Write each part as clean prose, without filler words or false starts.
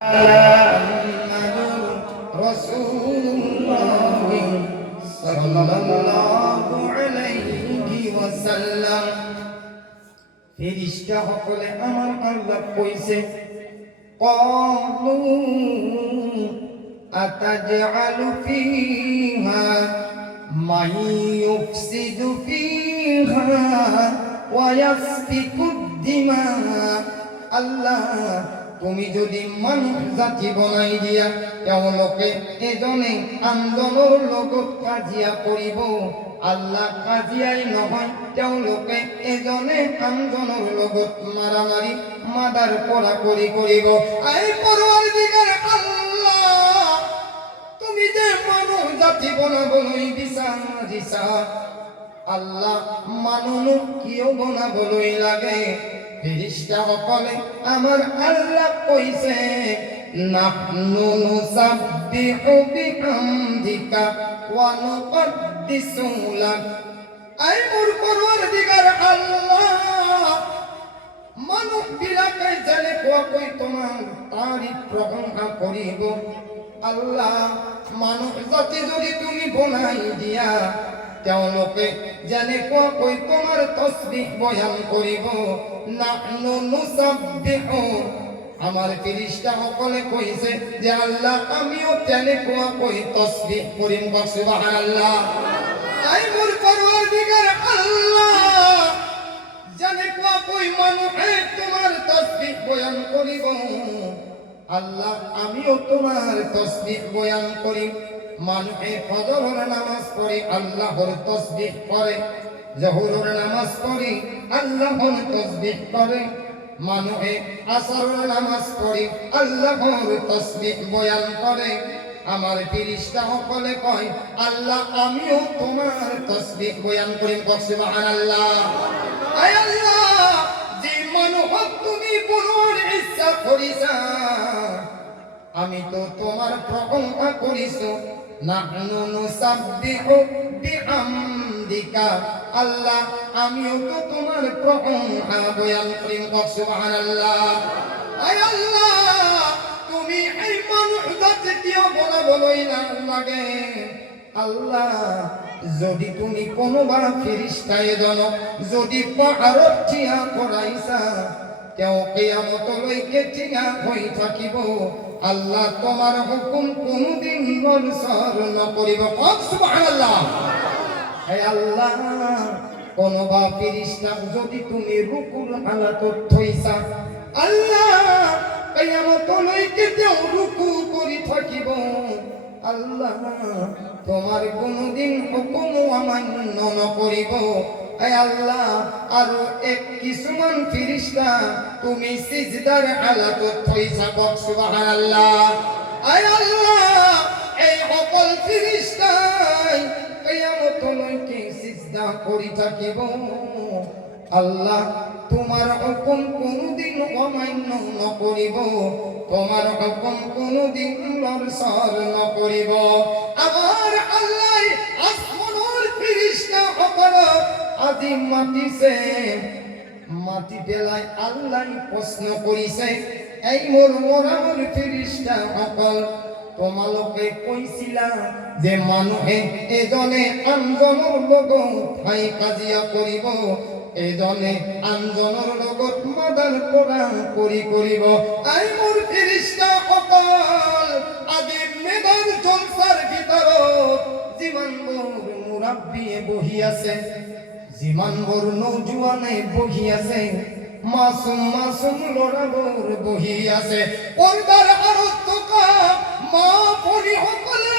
মুহাম্মাদুর রাসূলুল্লাহ সাল্লাল্লাহু আলাইহি ওয়াসাল্লাম। ফেরেশতা সকলে আমার আল্লাহ কইছে, ক্বালু আতাজআলু ফীহা মান ইউফসিদু ফীহা ওয়া ইয়াসফিকুদ দিমা। আল্লাহ, তুমি যদি মানুষ জাতি বনাই দিয়া তেওঁলোকে এজনে আনজনৰ লগত কাজিয়া কৰিব, আল্লাহ কাজিয়াই নহয়, তেওঁলোকে এজনে আনজনৰ লগত মাৰামাৰি মাদাৰ পৰা কৰিব। আই পৰৱৰ্তীকাৰ আল্লাহ, তুমি যে মানুহ জাতি বনাবলৈ বিচাৰিছা, আল্লাহ মানুহ কিয় বনাবলৈ লাগে? ফেরেশতা সকলে আমার আল্লাহ কইছে, নাহনু নুসাব্বিহু বিহামদিকা ওয়া নুকদ্দিসু লাক। আই মোর পরওয়ারদিগার আল্লাহ, মানুষ বিলাকে জানে কই তোমার তারিফ প্রশংসা করিব। আল্লাহ, মানুষ জাতি যদি তুমি বনাই দিয়া তেওঁলোকে জানে কই তোমার তসবিহ বয়ান করিব। নাহনু নুসাব্বিহু, আমার ফেরেশতা সকলে কইছে যে আল্লাহ আমিও জানে কই তসবিহ করিম। সুবহানাল্লাহ। আই মোর পরওয়ারদিগার আল্লাহ, জানে কই মানুষে তোমার তসবিহ বয়ান করিব। আল্লাহ আমিও তোমার তসবিহ বয়ান করিম। মানুষে ফজরের নামাজ পড়ে আল্লাহর তসবিহ করে, জোহরের নামাজ পড়ে আল্লাহর তসবিহ করে, মানুষে আসরের নামাজ পড়ে আল্লাহর তসবিহ বয়ান করে। আমার ফেরেশতা সকলে কয়, আল্লাহ আমিও তোমার তসবিহ বয়ান করিম। সুবহানাল্লাহ। আয় আল্লাহ, যে মানুষ তুমি বলার ইচ্ছা করিছা, আমি তো তোমার প্রশংসা করিছো। নাহনু নুসাব্বিহু বিহামদিকা, আল্লাহ আমিও তো তোমার প্রশংসা বয়ান করিম। সুবহানাল্লাহ। আয় আল্লাহ, তুমি এই মানুষ জাতি কিয় বলাবলৈ লাগে? আল্লাহ, যদি তুমি কোনোবা ফেরেশতা এজনক যদি পাহাৰত থিয়া কৰাইছা, তেওঁ কিয়ামতলৈকে থিয়া হৈ থাকিব। আল্লাহ তোমার হুকুম কোনদিন নড়চড় নকরিব। সুবহানাল্লাহ। হে আল্লাহ, কোনোবা ফেরেশতা যদি তুমি রুকুর হালাতত থইছা, আল্লাহ কিয়ামতলৈকে তেওঁ রুকু কৰি থাকিব। আল্লাহ তোমার কোনদিন হুকুম অমান্য নকরিব। আয় আল্লাহ, আর এক কিছুমান ফেরেশতা তুমি সিজদার হালাতত থইছা। সুবহানাল্লাহ। আয় আল্লাহ, এই সকল ফেরেশতাই কিয়ামতলৈকে সিজদা কৰি থাকিব। আল্লাহ তোমার হুকুম কোনদিন অমান্য নকরিব, তোমার হুকুম কোনদিন নড়চড় নকরিব। আমার আল্লাহ আসমানের ফেরেশতা সকল আজি মাতিছে, মাটি পেলাই আল্লাহ প্রশ্ন করিছে, এই মোর মোরামর ফেরেশতা সকল, তোমালোকে কইছিলা যে মানুহে এজনে আনজনৰ লগত ঠাই কাজিয়া কৰিব, এজনে আনজনৰ লগত মাদাৰ পৰা কৰিব। আই মোৰ ফেরেশতা সকল, আজি মেদাৰ জলসাৰ ভিতৰত যিমানবোৰ মুৰাব্বিয়ে বহি আছে, যিমানবোৰ নৌজোৱানে বহি আছে, মাসুম মাসুম ল'ৰাবোৰ বহি আছে, পৰ্দাৰ আঁৰত থকা মা ভনীসকলে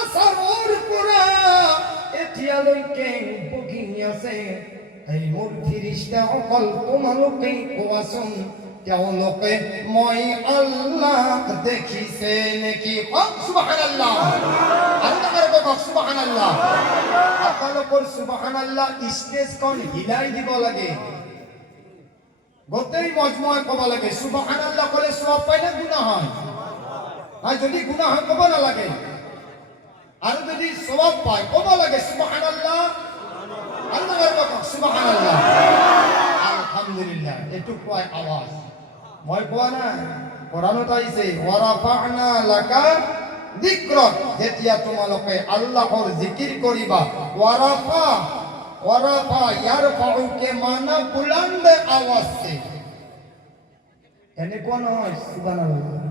আছাৰৰ পৰা এতিয়ালৈকে বহি আছে। এই মোৰ ফেৰেশতা সকল, তোমালোকে কোৱাচোন, তেওঁলোকে মই আল্লাহ দেখিছে নেকি? সুবহানাল্লাহ। আল্লাহৰ কওক সুবহানাল্লাহ। আপোনালোকৰ সুবহানাল্লাহ ষ্টেজখন হিলাই দিব লাগে, গোটেই মজমুৱাই ক'ব লাগে। সুবহানাল্লাহ ক'লে সওয়াব পায় না গুনাহ হয়? আর যদি গুনাহ হয় ক'ব নালাগে, আর যদি সওয়াব পায় ক'ব লাগে সুবহানাল্লাহ। আল্লাহর কওক সুবহানাল্লাহ। আলহামদুলিল্লাহ। এটুকু আওয়াজ মই কোৱা নাই। কোরআনত আহিছে ওয়ারাফা'না লাকা যিকরক, যেতিয়া তোমালোকে আল্লাহৰ জিকিৰ কৰিবা। ওয়ারাফা ইয়ারফাউকে মানা বুলন্দ আওয়াজ সে, এনেকুৱা নহয় সুবহানাল্লাহ।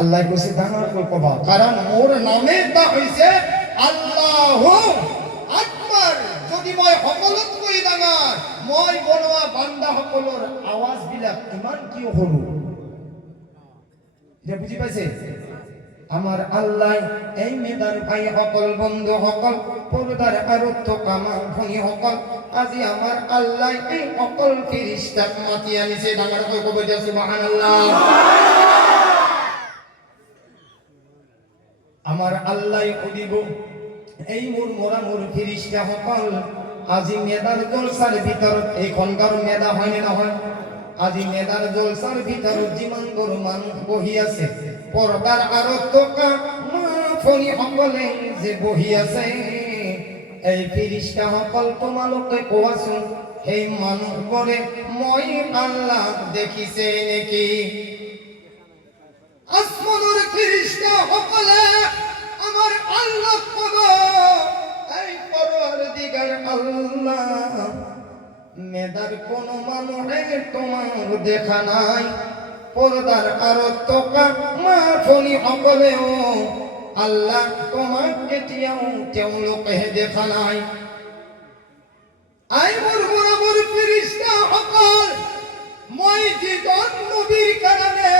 আল্লাহ কৈছে ডাঙৰ কৈ কবা, কাৰণ মোৰ নামেটা হৈছে আল্লাহু আকবার। যদি মই সকলোতকৈ ডাঙৰ, মই বনোৱা বান্দাসকলৰ আৱাজবিলাক ইমান কিয় সৰু? এটা বুজি পাইছে? আমার আল্লাহ এই মেদার ভাই সকল বন্ধু সকল পর্দার আরত থকা মা ভনী সকল, আজি আমার আল্লাহ এই সকল ফেরেশতাক মাতি আনিছে। ডাঙৰ কৈ কব দিয়া সুবহানাল্লাহ। আমার আল্লাহ কইব এই মোর মোরা মোর ফেরেশতা সকল, আজি মেদার জলসার ভিতৰত এইখনকার মেদা হয় না নহয়? আজি মেদার জলসার ভিতৰত যিমান গরু মানুষ বহি আছে, পর্দার আরত থকা মা ভনী সকলে যে বহি আছে, এই ফেরেশতা সকল তোমালোকে কোৱাচোন সেই মানুহবোৰে মই আল্লাহ দেখিছে নেকি? আসমানের ফেরেশতা সকলে আমার আল্লাহ কব, এই পরওয়ারদিগার আল্লাহ, মেদার কোন মানুষে তোমার দেখা নাই, পর্দার আরত থকা মা ভনী সকলেও আল্লাহ তোমাক কেতিয়াও তেওঁলোকে দেখা নাই। আই মোৰ বৰাবৰ ফেরেশতা সকল, মই যিজন নবীৰ কাৰণে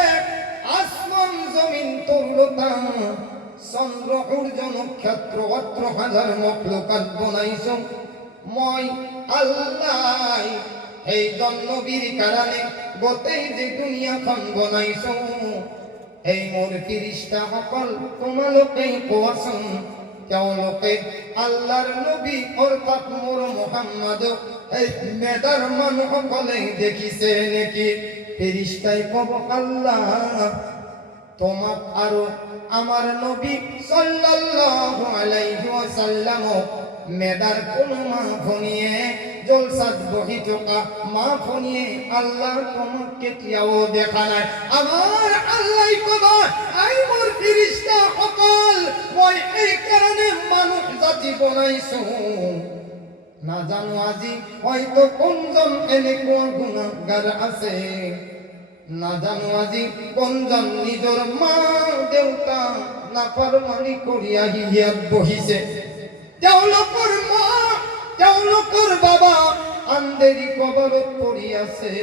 আসমান জমিন তৰুলতা চন্দ্ৰ সূৰ্য নক্ষত্ৰ অত্ৰ হাজাৰ মখলুকাত বনাইছো, মই আল্লাহ এইজন নবীৰ কাৰণে গোটেই যে দুনিয়াখন বনাইছো। এই মোৰ ফেরেশতা সকল তোমালোকে কোৱাচোন তেওঁলোকে আল্লাহৰ নবী অৰ্থাৎ মোৰ মুহাম্মদ এই মেদার মানুহসকলে দেখিছে নেকি? ফেরেশতাই কব আল্লাহ তোমাক আৰু আমার নবী সাল্লাল্লাহু আলাইহি ওয়াসাল্লাম মেদার কোন মা ভনিয়ে জলসাত বহি থকা মা ভনিয়ে আল্লাহ তোমাক কেতিয়াও দেখা নাই। আমার আল্লাহ কবা আই মোর ফেরেশতা সকল, মই এই কারণে মানুষ জাতি বনাইছো, না জানো আজি হয়তো কোনজন এনেকুৱা গুনাহগার আছে, না জানো আজি কোনজন নিজৰ মা দেউতা নাফরমানি করিয়া হিয়াত বহিছে, তেওঁলোকৰ মা তেওঁলোকৰ বাবা আন্ধেৰি কবৰত পৰি আছে,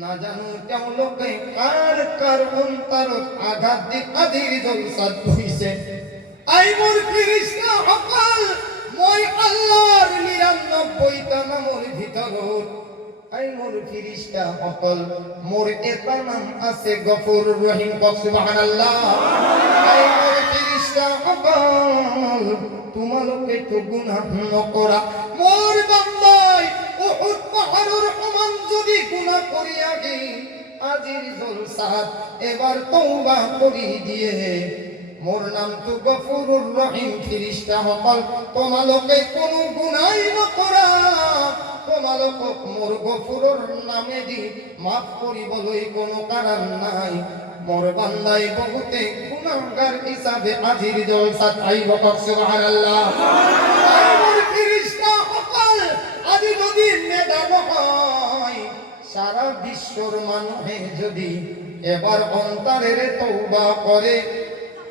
না জানো তেওঁলোকে কাৰ কাৰ অন্তৰত আঘাত দি আজিৰ জলসাত বহিছে। আই মোৰ ফেরেশতা সকল, মই আল্লাহৰ ৯৯টা নামৰ ভিতৰত আই মোর ফেরেশতা সকল মোর এটা নাম আছে গফুর রহিম। সুবহানাল্লাহ। আই মোর ফেরেশতা সকল তোমালোকে তো গুনাহ নকৰা, মোর বান্দাই উহুদ পাহাড়ের সমান যদি গুনাহ করি আগে আজির জলসাত এবার তওবা করি দিয়ে, মোর নাম তো গফুরুর রহিম। ফেরেশতা সকল তোমালোকে কোনো গুনাহ নকৰা, তোমালোকক মোর গফুরর নামে দি মাফ করিবলৈ কোনো কারণ নাই। মোর বান্দাই বহুতে গুনাহগার হিসাবে আজির জলসাত আইব। সুবহানাল্লাহ। মোর ফেরেশতা সকল আজি যদি মেদান হয়, সারা বিশ্বর মানুষে যদি এবার অন্তরের তওবা করে,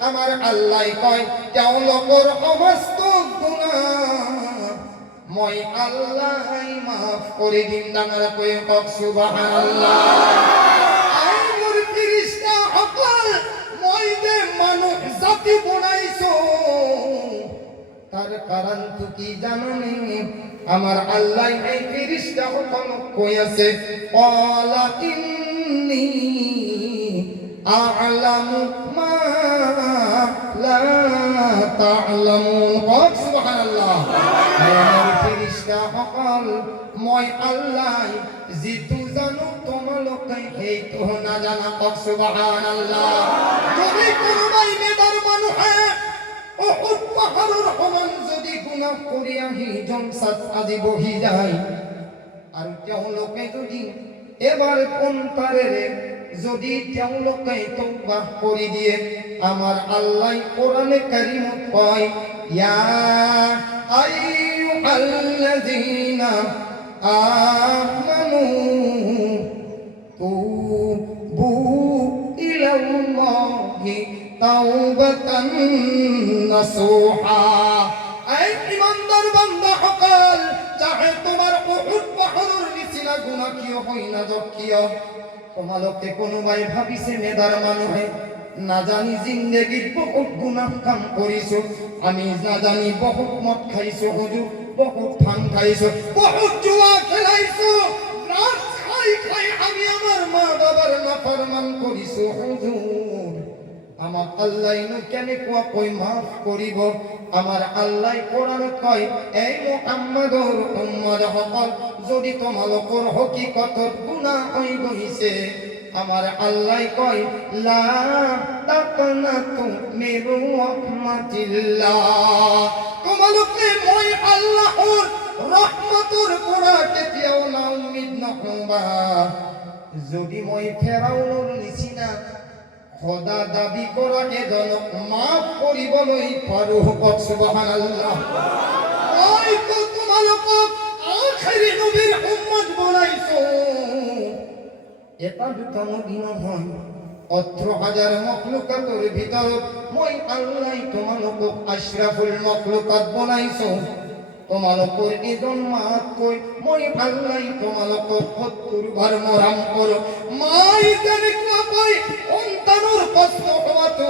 আমার আল্লাহ কয় তেওঁলোকৰ সমস্ত গুনাহ মই আল্লাহ মাফ করে দিন। ডাঙর কয়ে কক সুবহানাল্লাহ। আই মোর ফেরেশতা সকল মই যে মানুষ জাতি বনাইছো, তার কারণ তো কি জানেন? আমার আল্লাহ এই ফেরেশতা সকল কই আছে ক্বালা ইন্নী আ'লামু মা লা তা'লামুন। কক সুবহানাল্লাহ। ফেরেশতা সকল মই আল্লাহ যিটো জানো তোমালোকে সেইটো নাজানা। কক সুবহানাল্লাহ। যদি কোনোবাই মেদার মানুহে উহুদ পাহাড়ের সমান যদি গুনাহ কৰি আহি জলসাত আজি বহি যায়, আৰু তেওঁলোকে যদি এবার পন্থারে যদি তেওঁলোকে তওবা কৰি দিয়ে আমার আল্লাহ কোরআনে কারীমত কয় ইয়া আইয়ুহাল্লাযীনা আমানু তুবু ইলাল্লাহি তাওবাতান নাসুহা। এই ইমানদার বান্দা সকল, চাহে তোমার উহুদ পাহাড়ের নিচিনা গুনাহ কিয় হয় না কিয়, তোমালোকে কোনোবাই ভাবিছে মেদার মানুহে না জানি জিন্দেগীত বহুত গুনাহ কাম কৰিছো, আমি না জানি বহুত মদ খাইছো হুজুর, বহুত ভাং খাইছো, বহুত জুয়া খেলাইছো, রাত খাই খাই আমি আমার মা বাবার নাফরমান করিছো হুজুর। আমার আল্লাহ নু কেনে কোয়া কই মাফ করিব? আমার আল্লাহ কোরআন কয় এই মুহাম্মদর উম্মত সকল, যদি তোমালোকৰ হকিকতত গুনাহ হৈ গৈছে আমার আল্লাহ কয় লা তাকনাতু মির রাহমাতিল্লাহ, তোমালোকে মই আল্লাহর রহমতের পৰা কেতিয়াও না উম্মিদ নকবা। যদি মই ফেরাউনৰ নিচিনা খোদা দাবী কৰা এজনক মাফ কৰিবলৈ পাৰো, সুবহানাল্লাহ, মই তো তোমালোকক আখিৰি নবীৰ উম্মত বনাইছো। এটা দুটা দিন হয় 18,000 মখলুকাতের ভিতৰত মই আল্লাহ তোমালোকক আশরাফুল মখলুকাত বনাইছো। তোমালোকৰ এজন মাত কৈ মই আল্লাহ তোমালোকক 70 বাৰ মৰম কৰো। মাই যেনেকুৱা কয় সন্তানৰ কষ্ট হোৱাটো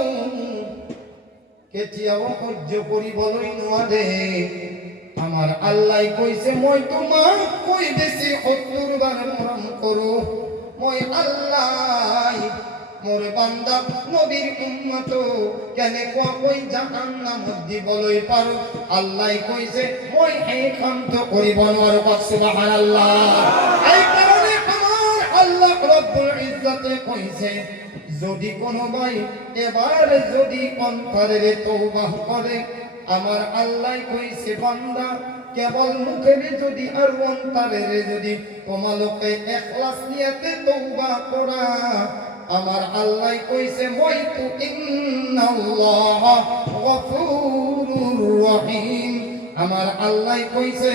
কেতিয়াও সহ্য কৰিবলৈ নোৱাৰে। আমার আল্লাহ কইছে মই তোমাক কৈ বেছি 70 বাৰ মৰম কৰো। মই আল্লাহ মোর বান্দা নবীর উম্মত কেনেকুৱা কই জাহান্নামত দিবলৈ পাৰো, আল্লাহ কইছে মই এই কামটো কৰিব নোৱাৰো। সুবহানাল্লাহ। এই কারণে আমার আল্লাহ রব্বুল ইজ্জতে কইছে যদি কোনোবাই এবার যদি অন্তরে তওবা করে, আমার আল্লাহ কইছে বান্দা কেবল মুখে যদি আর অন্তরে যদি তোমালোকে ইখলাস নিয়তে তওবা করা, আমার আল্লাহ কইছে মই তো ইন্নাল্লাহ গফুরুর রহিম, আমার আল্লাহ কইছে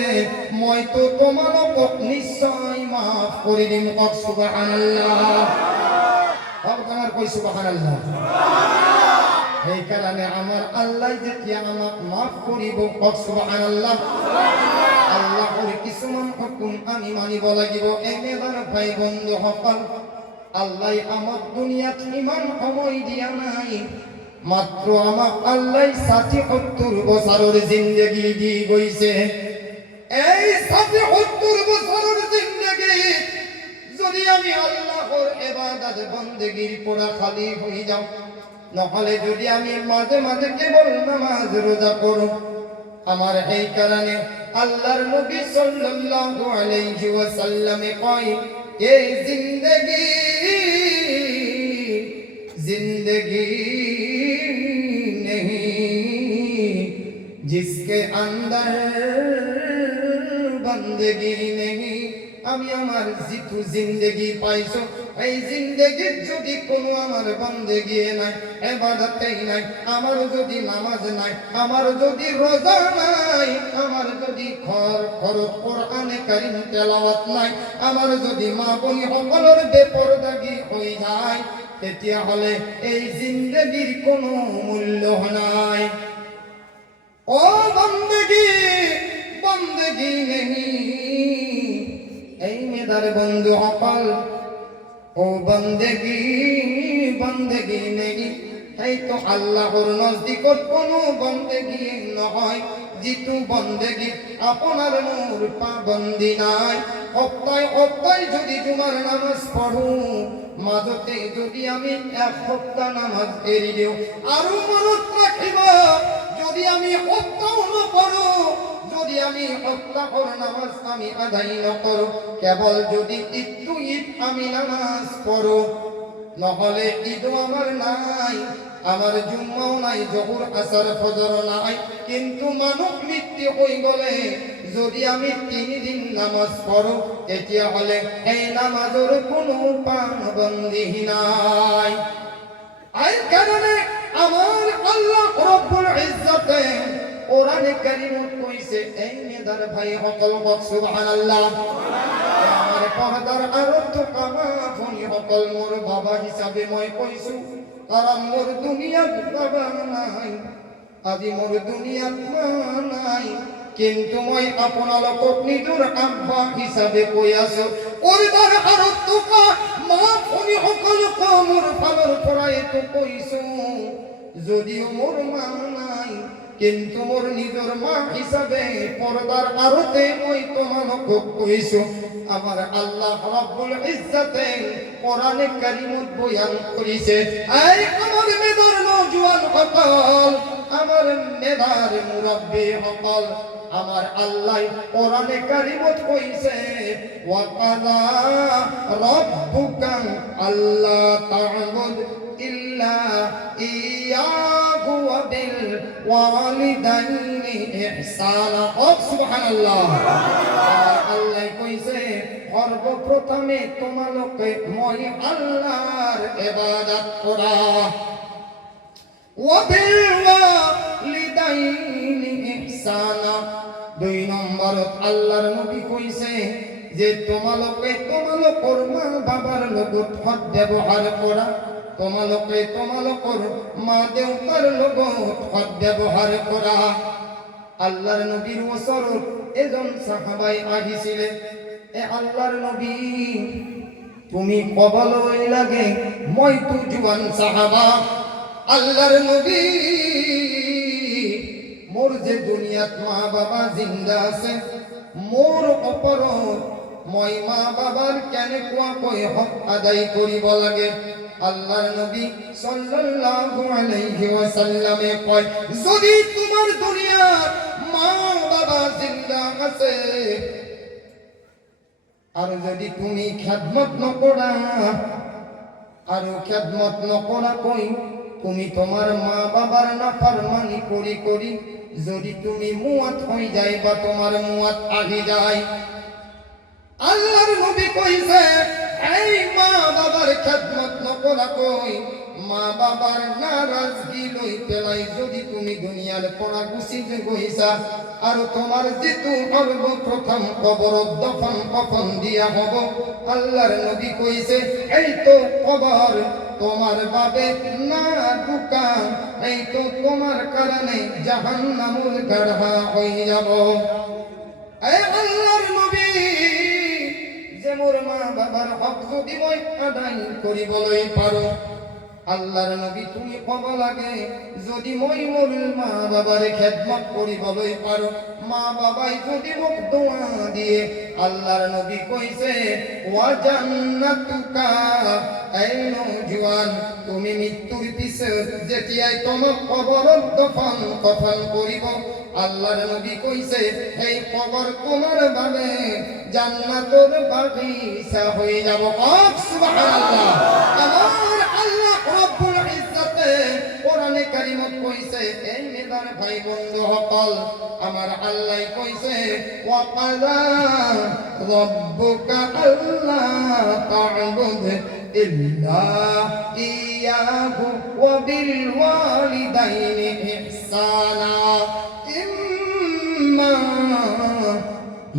মই তো তোমালোকক নিশ্চয় মাফ করে দিম। সুবহানাল্লাহ। আপনার কই সুবহানাল্লাহ। এই কারণে আমার আল্লাহ যেতিয়া আমাক মাফ করিব, সুবহানাল্লাহ, আল্লাহর কিছুমান হুকুম আমি মানিব লাগিব। এই মেদান ভাই বন্ধু সকল, আল্লাহ আমাক দুনিয়াত ইমান সময় দিয়া নাই, মাত্র আমাক আল্লাহ 60-70 বছরের জিন্দগি দি গৈছে। এই 60-70 বছরের জিন্দগি যদি আমি আল্লাহর ইবাদত বন্দেগীর পড়া খালি হয়ে যাও, নহলে যদি আমি মাঝে মাঝে কেবল নামাজ রোজা করো, আমার এই কারণে আল্লাহর নবী সাল্লাল্লাহু আলাইহি ওয়াসাল্লাম কয় এই জিন্দেগি জিন্দেগি नहीं जिसके अंदर बंदगी नहीं। আমি আমার জিতু জিন্দেগি পাইছো, এই জিন্দেগির যদি কোনো আমার বন্দেগি নাই, ইবাদতই নাই, আমার যদি নামাজ নাই, আমার যদি রোজা নাই, আমার যদি খরচ কোরআনে কারীম তেলাওয়াত নাই, আমার যদি মা বোনি সকলের বেপরদাগি হয়ে যায়, তেতিয়া হলে এই জিন্দেগির কোনো মূল্য নাই। ও বন্দেগি বন্দেগি নেই। এই মেদার বন্ধু সকল, ও বন্দেগি বন্দেগি নেই। এই তো আল্লাহর নজদিকত কোনো বন্দেগি নহয়, जितु बंदेगी আপনার মোর পাবন্দি নাই। সপ্তাহে সপ্তাহে যদি জুমার নামাজ পড়ো, মাঝতে যদি আমি এক সপ্তাহ নামাজ এড়ি দিও, আরো মনত রাখিব যদি আমি সপ্তাহ নপড়ো, যদি আমি সপ্তাহর নামাজ আমি আদায় নকরো, কেবল যদি একটু ঈদ আমি নামাজ পড়ো, নহলে ঈদও আমার নাই, আমার জুম্মাও নাই, জহুর আসর ফজর নাই। কিন্তু মানুষ মৃত্যু হয়ে গেলে যদি আমি 3 দিন নামাজ পড়ো তেতিয়া হলে এই নামাজের কোনো পাবন্দি নাই। এই কারণে আমার আল্লাহ রব্বুল ইজ্জতে কোরআনে কারীমত কইছে, এই মেদার ভাই সকল বক সুবহানাল্লাহ। আমার পর্দার আরত কামা ফনি সকল মোর বাবা হিসাবে মই কইছো, কারণ মোর দুনিয়াত বাবা নাই, আজি মোর দুনিয়াত মা নাই, কিন্তু মই আপোনালোকক নিজৰ আব্বা হিচাপে কৈ আছো। পৰ্দাৰ আরত মা ফনি সকলক মোৰ ফালৰ পৰা এইটো কৈছো, যদিও মোর মা নাই কিন্তু মোর নিজের মা হিসাবে পর্দার আড়তে মই তোমালোকক কইছো। আমার আল্লাহ রাব্বুল ইজ্জতে কোরআনে কারীমত বয়ান করিছে, এই আমার মেধার নওজোয়ান সকল, আমার মেধার মুরব্বী সকল, আমার আল্লাহ কোরআনে কারীমত কইছে, ওয়া কাযা রাব্বুকা আল্লা তা'বুদ ইল্লা ইয়াহু ওয়া বিল ওয়ালিদাইনি ইহসানা। সুবহানাল্লাহ। আল্লাহ কইছে সর্বপ্রথমে তোমালোকে মই আল্লাহর ইবাদত করা, ওয়া বিল ওয়ালিদাইনি ইহসানা। 2 নম্বরত আল্লাহর নবী কইছে যে তোমালোকে তোমালোকৰ মা বাবার লগত সৎ ব্যবহার করা, তোমালোকে তোমালোকৰ মা দেউতাৰ লগত সৎ ব্যবহার করা। আল্লাহর নবীর ওচৰত এজন সাহাবাই আহিছিলে, এ আল্লাহর নবী তুমি কবলৈ লাগে, মই তো জোয়ান সাহাবা, আল্লাহর নবী মোর যে দুনিয়াত মা বাবা জিন্দা আছে, মোর ওপৰত মই মা বাবার কেনেকুৱাকৈ হক আদায় কৰিব লাগে। আল্লাহর নবী সাল্লাল্লাহু আলাইহি ওয়াসাল্লামে কয়, যদি তোমার দুনিয়াত মা বাবা জিন্দা আছে আর যদি তুমি খেদমত নকৰা, আর খেদমত নকৰা কই তুমি তোমার মা বাবার নাফরমানি করি করি যদি তুমি মুয়াত হয়ে যায় বা তোমার মুয়াত আহি যায়, আল্লাহর নবী কইছে এই মা বাবার খেদমত নকরা কই মা বাবার নারাজগি লই পেলাই যদি তুমি দুনিয়ার পড়া গুছি যে গইছা, আর তোমার যেতু সর্বপ্রথম কবরত দফন কফন দিয়া হব, আল্লাহর নবী কইছে এই তো কবর তোমার বাবে না ঢুকা, এই তো তোমার কারণে জাহান্নামুল গাড়হা হয়ে যাব। এই আল্লাহর নবী যে মোর মা বাবার হক যদি মই আদায় করিবলৈ পারো, আল্লাহর নবী তুমি কব লাগে যদি মই মোর মা বাবার খেদমত করিবলৈ পারো, মা বাবাই যদি মোক দোয়া দিয়ে, আল্লাহর নবী কইছে ওয়া জান্নাতুকা, এই নওজোয়ান তুমি মৃত্যুর পিছে যেতিয়াই তোমাক কবরত দফন কফন করিব, আল্লাহর নবী কইছে এই কবর তোমার বাবে জান্নাতের বাগিচা হয়ে যাব। সুবহানাল্লাহ। আমার আল্লাহ রব্বুল ইজ্জতে কোরআনে কারীমত কইছে, এই মেদার ভাই বন্ধু সকল, আমার আল্লাহ কইছে ওয়া কাযা রাব্বুকা আল্লা তা'বুদ ইল্লা ইয়াহু ওয়া বিল ওয়ালিদাইনি ইহসানা। ইম্মা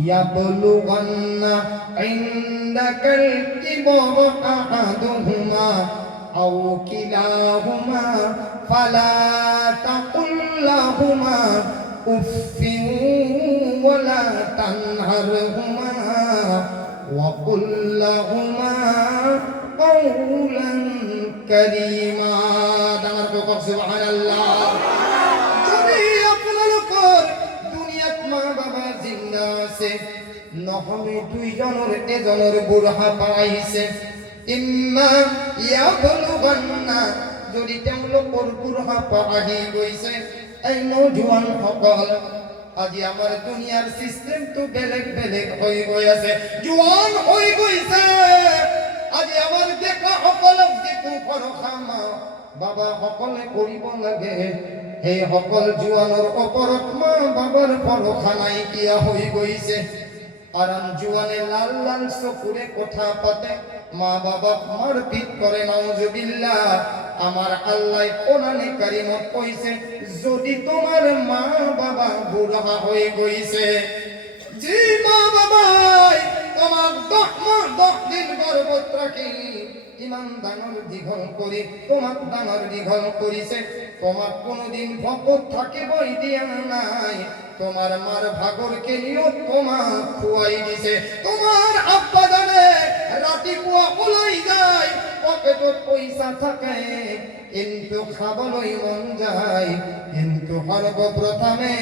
ইয়াবলুগান্না ইনদাকাল কিবরা আহাদুহুমা আও কিলাহুমা ফালা তাকুল লাহুমা উফিন ওয়ালা তানহারহুমা ওয়া কুল লাহুমা কাওলান কারীমা। আমার বকর সুবহানাল্লাহ। যদি আপনাদের দুনিয়াত মা বাবা জিন্দা আছে, নহলে দুইজনের এজনের বুঢ়া পাইছে, ইম্মা ইয়াবলুগান্না যদি তেওঁলোকৰ বুঢ়া পাহি গৈছে, এই নওজোৱান সকল আজি আমার দুনিয়ার সিস্টেম তো বেলেগ বেলেগ হয়ে গৈ আছে, জোয়ান হয়ে গৈছে, আজি আমার দেখা সকলক যিটো ভৰসা মা বাবা সকলে কৰিব লাগে, এই সকল জোৱানৰ ওপৰত মা বাবাৰ ভৰসা নাইকিয়া হৈ গৈছে আর জোৱানে লাল লাল চকুৰে কথা পাতে মা বাবাক মারপিট করে নাউজুবিল্লাহ আমার আল্লাহ কোরআনে কারীমত কইছে যদি তোমার মা বাবা বুড়া হয়ে গইছে জি মা বাবাই তোমার 10 দিন গর্ভত রাখি ইমান ডাঙর দীঘল করে তোমাক ডাঙর দীঘল করিছে তোমার কোনদিন ভকত থাকিবই দিয়া নাই তোমার মার ভাগরকে নিও তোমার খুয়াই দিছে তোমার আব্বা জানে রাতিপুয়া ওলাই যায় পকেটত পয়সা থাকে কিন্তু খাবলৈ মন যায় কিন্তু সর্বপ্রথমে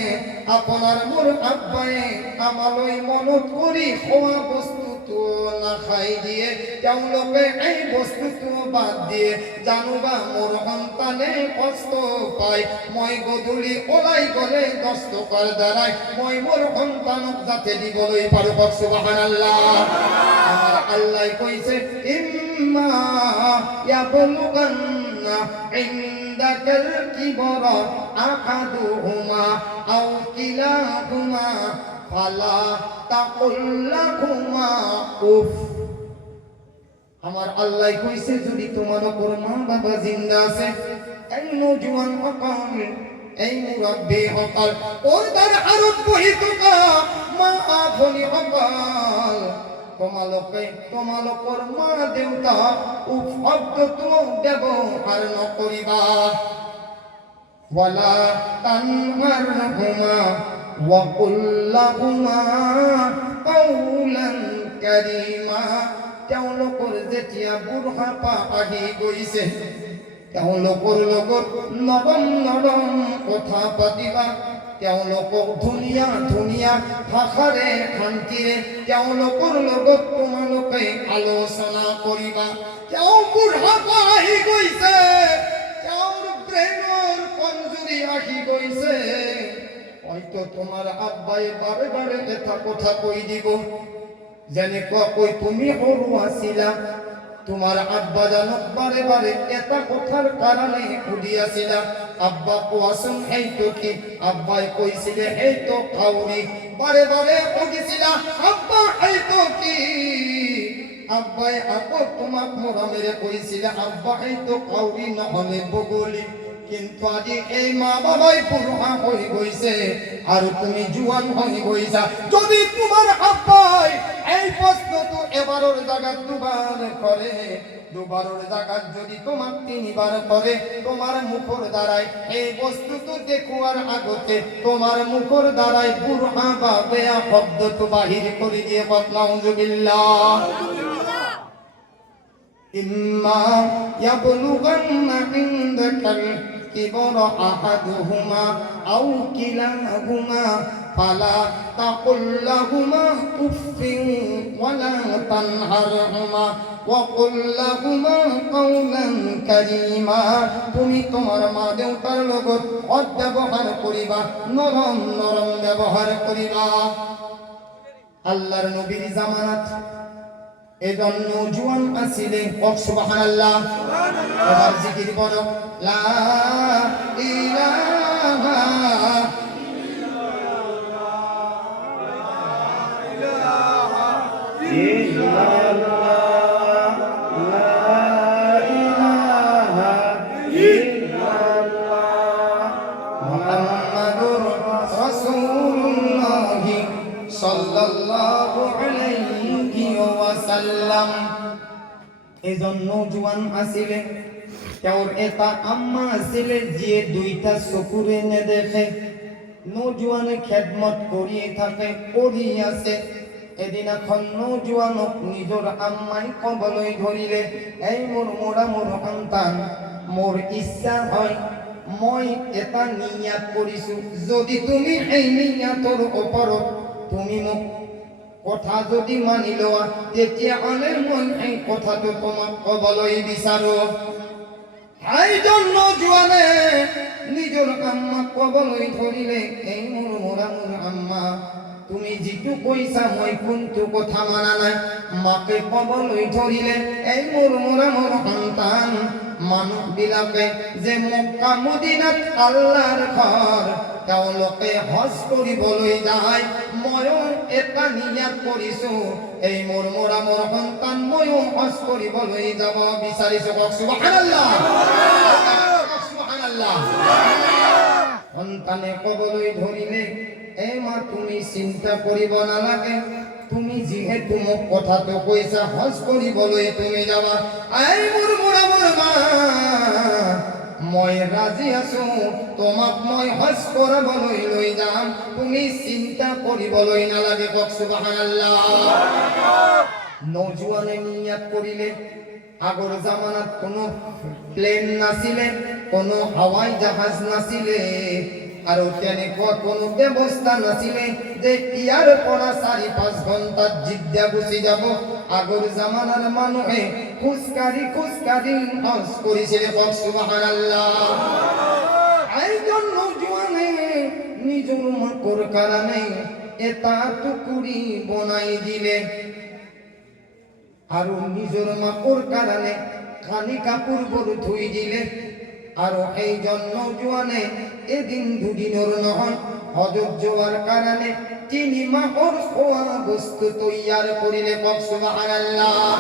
আপনার মোর আব্বায়ে আমালৈ মনত কৰি খোৱা বস্তু নাখাই দিয়ে তেওঁলোকে এই বস্তুটো বাদ দিয়ে জানুবা মোৰ সন্তানে কষ্ট পায় মই গধূলি ওলাই গলে 10 টকাৰ দ্বাৰাই মই মোৰ সন্তানক যাতে দিবলৈ পাৰো সুবহানাল্লাহ আমাৰ আল্লাহ কৈছে ইম্মা ইয়াবলুগান্না ইনদাকাল কিবরা আহাদুহুমা আও কিলাহুমা ফালা তাকুল্লাহুমা উফ আমার আল্লাহ কইছে যদি তোমার উপর মা বাবা জিন্দা আছে এই নওজোয়ান হকল এই মুরব্বি হকল ওরদার আরত বহিতুকা মা আফনি হকল তোমালোকৰ মা দেউতা উফ শব্দটো ব্যৱহাৰ নকৰিবা ওয়ালা তানহারহুমা وقل لهما قولا كريما তেওঁলোকৰ যেতিয়া বুঢ়াপা আহি গৈছে তেওঁলোকৰ লগত নৰম নৰম কথা পাতিবা তেওঁলোকক ধুনীয়া ধুনীয়া ভাষাৰে শান্তিৰে তেওঁলোকৰ লগত তোমালোকে আলোচনা কৰিবা তেওঁ বুঢ়াপা আহি গৈছে তেওঁৰ ব্ৰেইনৰ কমজুৰি আহি গৈছে হয়তো তোমার আব্বাই বারে বারে এটা কথা কই দিব জানে কই তুমি সৰু আছিলা তোমার আব্বা জানক বারে বারে এটা কথার কারণে সুধি আছিলা আব্বা কোৱাচোন এইটো কি আব্বাই কৈছিলে এইটো কাউৰী বারে বারে সুধিছিলা আব্বা এইটো কি আব্বাই আকৌ তোমাক মৰমেৰে কৈছিলে আব্বা এইটো কাউৰী নহলে বগলী কিন্তু আজি এই মা বাবাই বুঢ়া হৈ গৈছে আৰু তুমি জোৱান হৈ গৈছা যদি তোমাৰ আব্বাই এই প্ৰশ্নটো এবাৰৰ জাগাত দুবাৰ কৰে দুবাৰৰ জাগাত যদি তোমাক তিনিবাৰ কৰে তোমাৰ মুখৰ দ্বাৰাই এই বস্তুটো দেখুৱাৰ আগতে তোমাৰ মুখৰ দ্বাৰাই বুঢ়া বা বেয়া শব্দটো বাহিৰ কৰি দিয়ে নাউজুবিল্লাহ ইম্মা ইয়াবলুগান্না ইনদাকাল كبر أحدهما أو كلاهما فلا تقل لهما أف ولا تنهرهما وقل لهما قولا كريما তুমি তোমার মা দেউতার লগত সৎ ব্যৱহাৰ কৰিবা নৰম নৰম ব্যৱহাৰ কৰিবা আল্লাহর নবীর জামানাত এজন নওজোয়ান আছিলে সুবহানাল্লাহ এবার জিকির করো লা ইলাহা ইল্লাল্লাহ লা ইলাহা ইল্লাল্লাহ মুহাম্মাদুর রাসূলুল্লাহ সাল্লাল্লাহু আলাইহি ওয়াসাল্লাম এজন নওজোয়ান আছিলে তেওঁৰ এটা আম্মা আছিলে যিয়ে দুইটা চকুৰে নেদেখে নওজোৱানে খেদমত কৰি থাকে কৰি আছে এদিনাখন নওজোৱানক নিজৰ আম্মাই ক'বলৈ ধৰিলে এই মোৰ সন্তান মোৰ ইচ্ছা হয় মই এটা নিয়াত কৰিছো যদি তুমি এই নিয়াতৰ ওপৰত তুমি মোক কথা যদি মানি লোৱা তেতিয়াহ'লে মই এই কথাটো তোমাক ক'বলৈ বিচাৰো এইজন নওজোৱানে নিজৰ আম্মাক ক'বলৈ ধৰিলে এই মোৰ আম্মা তুমি যিটো কৈছা মই কোনটো কথা মানা নাই মাকে ক'বলৈ ধৰিলে এই মোৰ সন্তান মানুহ বিলাকে যে মক্কা মদিনাত আল্লাহৰ ঘৰ তেওঁলোকে হজ কৰিবলৈ যায় ময়ো এটা নিয়াত কৰিছো এই মোৰ সন্তান ময়ো হজ কৰিবলৈ যাব বিচাৰিছো কওক সুবহানাল্লাহ সুবহানাল্লাহ সন্তানে কবলৈ ধৰিলে এই মা তুমি চিন্তা কৰিব নালাগে তুমি যিহেতু মোক কথাটো কৈছা হজ কৰিবলৈ তুমি যাবা এই মোৰ মা মই ৰাজি আছো তোমাক মই হজ কৰিবলৈ লৈ যাম তুমি চিন্তা কৰিবলৈ নালাগে কওক সুবহানাল্লাহ নওজোৱানে নিয়াত কৰিলে আগৰ জামানাত কোনো প্লেন নাছিলে কোনো হাৱাই জাহাজ নাছিলে আৰু তেনেকুৱা কোনো ব্যৱস্থা নাছিলে যে ইয়াৰ পৰা 4-5 ঘণ্টাত জিদ্দা গুচি যাব আগৰ জামানাৰ মানুহে খুজকাঢ়ি হজ কৰিছিলে কওক সুবহানাল্লাহ একজন নওজোৱানে নিজৰ মাকৰ কাৰণে এটা টুকুৰি বনাই দিলে আৰু নিজৰ মাকৰ কাৰণে কানি কাপোৰবোৰ ধুই দিলে আৰু এইজন নওজোৱানে এদিন দুদিনৰ নহয় হজত যোৱাৰ কাৰণে 3 মাহৰ খোৱা বস্তু তৈয়াৰ কৰিলে কওক সুবহানাল্লাহ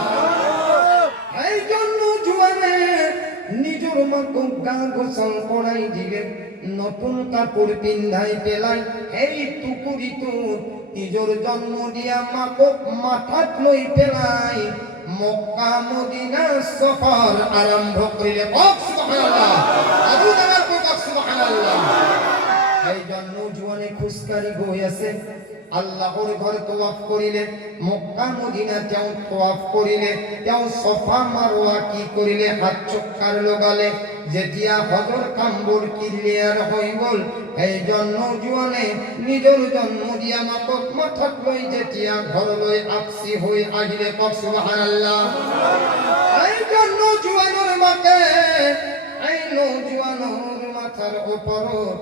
এইজন নওজোৱানে নিজৰ মাকক গা গোসল কৰাই দিলে নতুন কাপোৰ পিন্ধাই পেলাই এই টুকুৰিটো নিজৰ জন্ম দিয়া মাকক মাথাত লৈ পেলাই মক্কা মদিনা সফর আরম্ভ করিলে কওক সুবহানাল্লাহ আবু দামার কওক সুবহানাল্লাহ এইজন নওজোয়ানে খুশকারি গৈ আছে আল্লাহর ঘর তওয়াফ করিলে মক্কা মদিনা তেওঁ তওয়াফ করিলে তেওঁ সফা মারওয়া কি করিলে হাত চক্কার লগালে যেতিয়া হজর কামবোৰ ক্লিয়ার হৈ গল এইজন নওজোয়ানে নিজৰ জন্ম দিয়া মাকক মাথাত লৈ যেতিয়া ঘৰলৈ আপসি হৈ আহিলে কওক সুবহানাল্লাহ এইজন নওজোৱানৰ মাকে এই নওজোৱানৰ মাথাৰ ওপৰত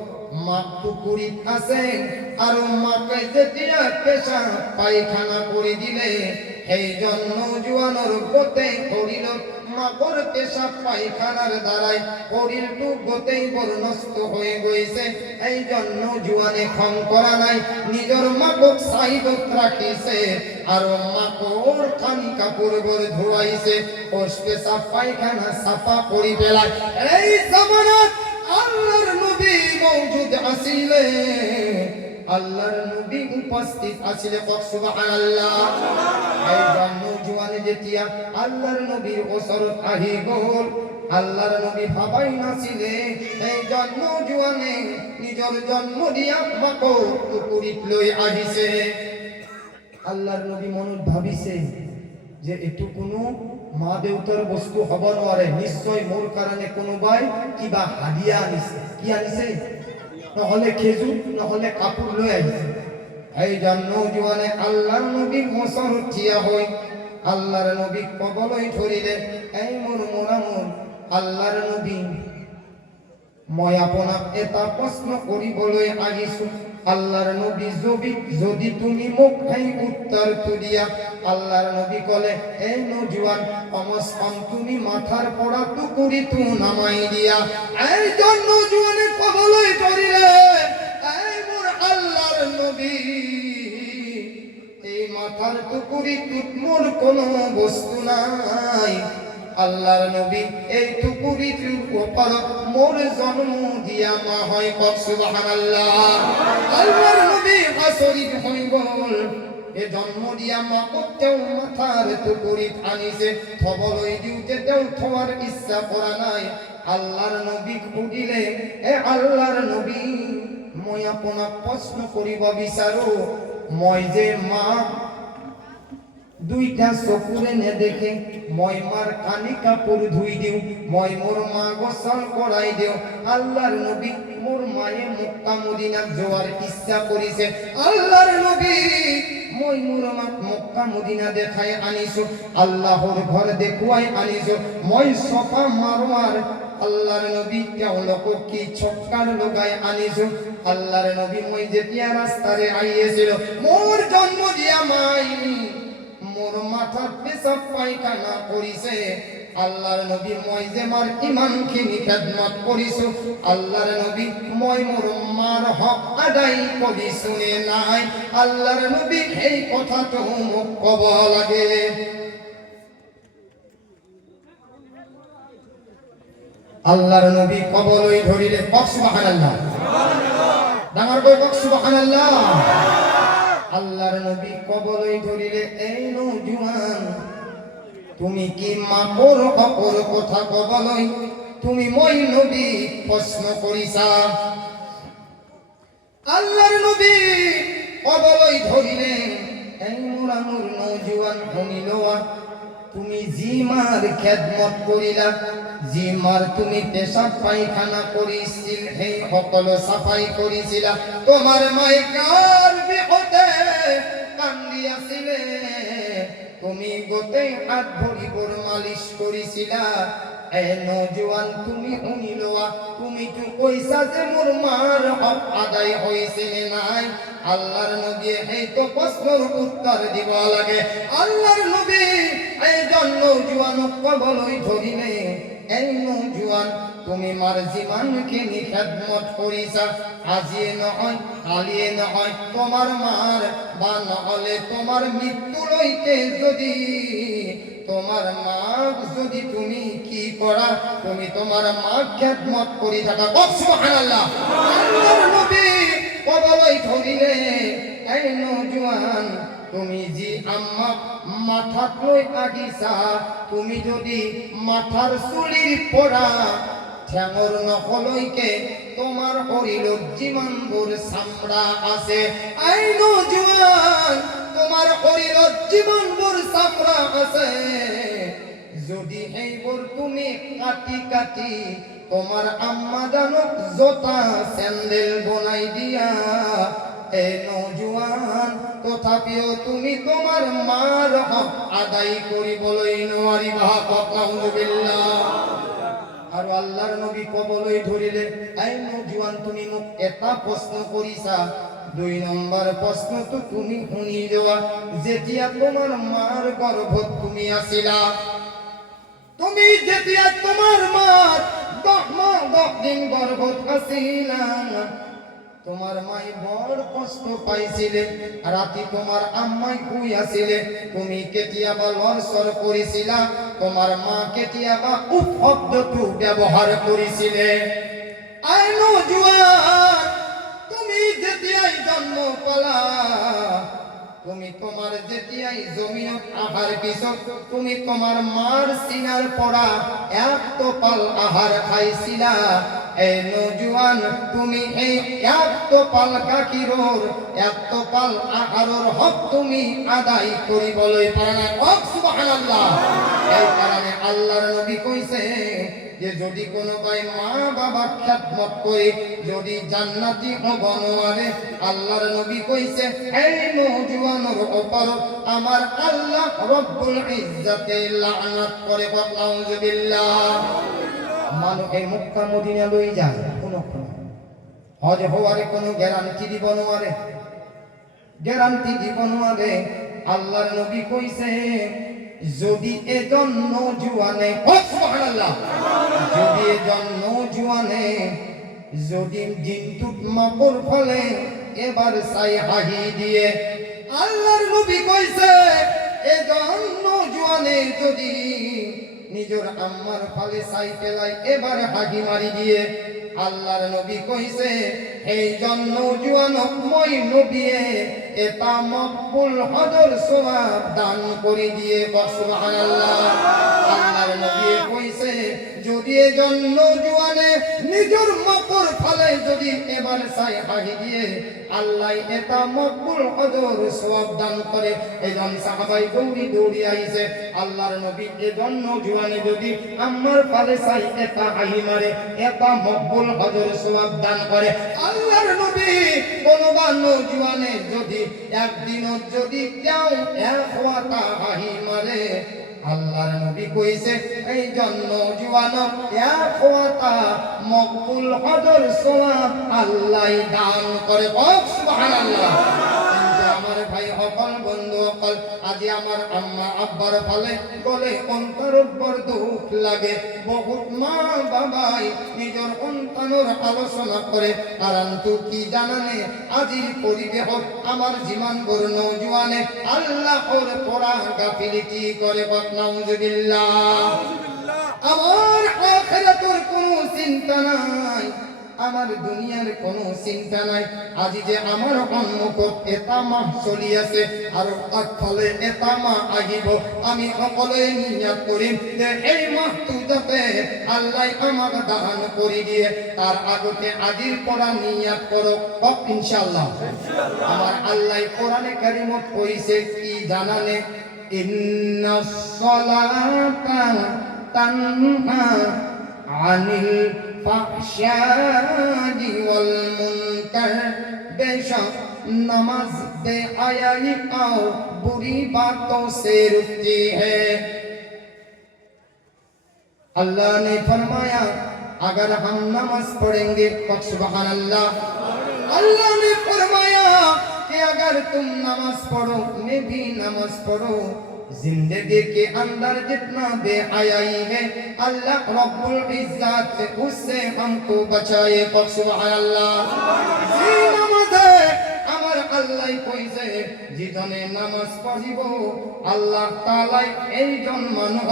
মাক টুকুৰিত আছে আৰু মাকে যেতিয়া পেশা পায়খানা কৰি দিলে এইজন নওজোৱানৰ গোটেই শৰীৰত মাকৰ পেশাব পায়খানাৰ দ্বাৰাই শৰীৰটো গোটেই নষ্ট হৈ গৈছে এইজন নওজোৱানে খং কৰা নাই নিজৰ মাকক চাইডত ৰাখিছে আৰু মাকৰ কানি কাপোৰবোৰ ধুৱাইছে পেশাব পায়খানা সাফা কৰি পেলাই এই জামানাত আল্লাহর নবী মওজুদ আছিলে আল্লাহর নবী উপস্থিত আছিলে কওক সুবহানাল্লাহ এইজন নওজোৱানে যেতিয়া আল্লাহর নবীর ওচৰত আহি গল আল্লাহর নবী ভাবাই নাছিলে এইজন নওজোৱানে নিজৰ জন্ম দিয়া মাকক টুকুৰিত লৈ আহিছে আল্লাহর নবী মনত ভাবিছে যে এটু কোনো মা দেউতাৰ বস্তু হ'ব নোৱাৰে নিশ্চয় মোৰ কাৰণে কোনোবাই কিবা হাদিয়া আনিছে কি আনিছে নহলে খেজুৰ নহলে কাপোৰ লৈ আহিছে এইজন নওজোৱানে আল্লাহৰ নবীৰ ওচৰত থিয় হৈ আল্লাহৰ নবীক কবলৈ ধৰিলে এই মোৰ আল্লাহৰ নবী মই আপোনাক এটা প্ৰশ্ন কৰিবলৈ আহিছো আল্লাহর নবী যদি তুমি মোক এই উত্তৰটো দিয়া আল্লাহর নবী কলে এই নওজোৱান কমসকম তুমি মাথাৰ পৰা টুকুৰিটো নামাই দিয়া এইজন নওজোৱানে কবলৈ ধৰিলে এই মোৰ আল্লাহর নবী এই মাথার টুকুরিটোত মোর কোনো বস্তু নাই আল্লাহর নবী এই টুকুরিটোর ওপৰত মোর জন্ম দিয়া মা হয় কওক সুবহানাল্লাহ আল্লাহর নবী আচৰিত হৈ গল এ জন্ম দিয়া মাকক তেওঁ মাথাৰ টুকুৰিত আনিছে থবলৈ দিওঁতে তেওঁ থোৱাৰ ইচ্ছা কৰা নাই আল্লাহর নবীক সুধিলে এ আল্লাহর নবী মই আপোনাক প্ৰশ্ন কৰিব বিচাৰো মই যে মা দুইটা চকুৰে নেদেখে মই মাৰ কানি কাপোৰ ধুই দিওঁ মই মোৰ মা গোসল কৰাই দিওঁ আল্লাহৰ নবী মোৰ মায়ে মক্কা মদিনাত যোৱাৰ ইচ্ছা কৰিছে আল্লাহৰ নবী মই মোৰ মাক মক্কা মদিনা দেখাই আনিছো আল্লাহৰ ঘৰ দেখুৱাই আনিছো মই সফা মাৰৱাৰ আল্লাহর নবী তেওঁলোকক কি ছক্কাৰ লগাই আনিছো আল্লাহর নবী মই যেতিয়া ৰাস্তাৰে আইছিল মোৰ জন্ম দিয়া মাই মোর মাথার পেশাব পায়খানা করিছে আল্লাহর নবী মই যে মার ইমানখিনি খেদমত করিছো আল্লাহর নবী মই মোর মার হক আদায় করিছো নে নাই আল্লাহর নবী এই কথা তো মুখ কব লাগে আল্লাহর নবী কবলই ধরিলে বক সুবহানাল্লাহ ডাঙর কই বক সুবহানাল্লাহ আল্লাহর নবী কবলই ধরিলে এই নওজোয়ান তুমি কি মাপর অপর কথা কবলই তুমি মই নবী প্রশ্ন করিছা আল্লাহর নবী কবলই ধরিলেন এই মুরানুর নওজোয়ান শুনিলোয়া তুমি জিমার খেদমত করিলা জিমার তুমি পেশাব পায়খানা করিছিল এই সকল সাফাই করিছিলা তোমার মাইকার বিপদে কান্দিয়াছিলে তুমি গোটেই হাত ভরিবর মালিশ করিছিলা এ নওজোয়ান তুমি শুনিলোয়া তুমি তো কইছা যে মোর মার হক আদায় হইছে নাই আল্লাহর নবী এই তো প্রশ্নের উত্তর দিব লাগে আল্লাহর নবী এই জন্য নওজোয়ান কবলই ধরিলে এই নওজোয়ান তুমি মার জীবনকে নি খেদমত করিছা আজিয়ে নহয় কালিয়ে নহয় তোমার মার বা নহলে তোমার মৃত্যু লইতে যদি তোমার মা যদি তুমি কি করা তুমি তোমার মা খেদমত করি থাকা বক সুবহানাল্লাহ আল্লাহর নবী কবলই ধরিলে এই নওজোয়ান তুমি জি আম্মা মাথাত লই আগিছা তুমি যদি মাথার চুলির পড়া ঠ্যাঙর নখলৈকে তোমার শরীৰত যিমানবোৰ চামড়া আছে এই নওজোয়ান তোমার শরীৰত যিমানবোৰ চামড়া আছে যদি এইবোৰ তুমি কাটি কাটি তোমার আম্মা জানক জোতা স্যান্ডেল বনাই দিয়া এই নওজোয়ান তথাপিও তুমি তোমার মার হক আদায় করিবলৈ নোৱাৰিবা নাউজুবিল্লাহ আর আল্লাহর নবী কবলই ধরিলে এই নওজোয়ান তুমি মোক এটা প্রশ্ন করিছা দুই নম্বর প্রশ্ন তো তুমি শুনি যাওয়া যেতিয়া তোমার মার গর্ভত তুমি আছিলা তুমি যেতিয়া তোমার মার 10 মাস 10 দিন গর্ভত আছিলা তোমার মাই বড় কষ্ট পাইছিলে রাতি তোমার আম্মাই শুই আছিলে তুমি কেতিয়াবা লৰচৰ কৰিছিলা তোমার মা কেতিয়াবা উফ শব্দটো ব্যবহার কৰিছিলে আই নওজোয়ান তুমি যেতিয়াই জন্ম পালা তুমি তোমার যেতিয়াই জমিনত আহার পিছত তুমি তোমার মার সিনার পড়া এক তোপাল আহার খাইছিলা এই নওজোয়ান তুমি এই এক তোপাল গাখীৰৰ এক তোপাল আহাৰৰ হক তুমি আদায় কৰিবলৈ পাৰা নাই বক সুবহানাল্লাহ এই কারণে আল্লাহর নবী কইছে যে যদি কোনোবাই মা বাবা খেদমত করে যদি জান্নাতি হব নোৱাৰে আল্লাহর নবী কইছে এই নওজোয়ানৰ ওপৰত আমার আল্লাহ রব্বুল ইজ্জতে লানত করে বক নাউজুবিল্লাহ মানুষে মক্কা মদিনা লই যায় কোনো হজ হওয়ারে কোনো গ্যারান্টি দিব নোৱাৰে আল্লাহর নবী কইছে যদি এজন নওজোয়ানে সুবহানাল্লাহ যদি এজন নওজোয়ানে যদি দিনটুক মাপর ফলে এবার চাই হাহি দিয়ে আল্লাহর নবী কইছে এজন নওজোয়ানে যদি নিজের আম্মার ফালে চাই পেলাই এবার হাগি মারি দিয়ে আল্লাহর নবী কইছে এই জন্য নওজোয়ানক মই নবীয়ে এটা মকবুল হজর সওয়াব দান করে দিয়ে সুবহানাল্লাহ আল্লাহর নবী কইছে যদি এজন নওজোয়ানে নিজের মকর ফালে যদি এবার চাই হাগি দিয়ে আল্লাহ এটা মকবুল হজর সওয়াব দান করে এজন সাহাবাই দৌড়ি দৌড়ি আইছে আল্লাহর নবী এজন নওজোয়ানে যদি আম্মার ফালে চাই এটা হাগি মারে এটা মকবুল হজর সওয়াব দান করে আল্লাহর নবী কোনবা নওজোয়ানে যদি একদিনত যদি কেউ একওয়াটা হাহি মারে আল্লাহর নবী কইছে এই জন্য নওজোয়ানক একওয়াটা মকবুল হজর সওয়াব আল্লাহ দান করে বক সুবহানাল্লাহ আমার ভাই সকল বন্ধু সকল আজি আমার আম্মা আব্বার ফলে বলে অন্তর বড় দুঃখ লাগে বহুত মা বাবাই নিজের সন্তানের আলোচনা করে আরান্তু কি জানানে আজির পরিবেশ আমার জীবন বড় নওজোয়ানে আল্লাহর পড়া গাফিলতি করে নাউজুবিল্লাহ আমার আখিরাতের কোনো চিন্তা নাই আমার দুনিয়ার কোনো চিন্তা নাই আজি যে আমার সম্মুখত এটা মাহ চলি আছে আৰু আগফালে এটা মাহ আহিব আমি সকলোৱে নিয়াত কৰিম যে এই মাহটো যাতে আল্লাহ আমাক দান কৰি দিয়ে তাৰ আগতে আজিৰ পৰা নিয়াত কৰক হক ইনশাআল্লাহ আমার আল্লাহ কোরআনে কারিমত কইছে কি জানানে ইন্নাস সালাতা তানহা আনিল ফাহশাই ওয়াল মুনকার बेशक नमाज बेहयाई और बुरी बातों से रुकती है। अल्लाह ने फरमाया अगर हम नमाज पढ़ेंगे तो सुभान अल्लाह। अल्लाह ने फरमाया कि अगर तुम नमाज पढ़ो मैं भी नमाज पढ़ो जिंदगी के अंदर जितना बेहयाई है अल्लाह रब्बुल इज्जत उससे हमको बचाए सुभान अल्लाह। আমার আল্লাহ কইছে যিজনে নামাজ পড়িব আল্লাহ তাআলা এইজন মানুহ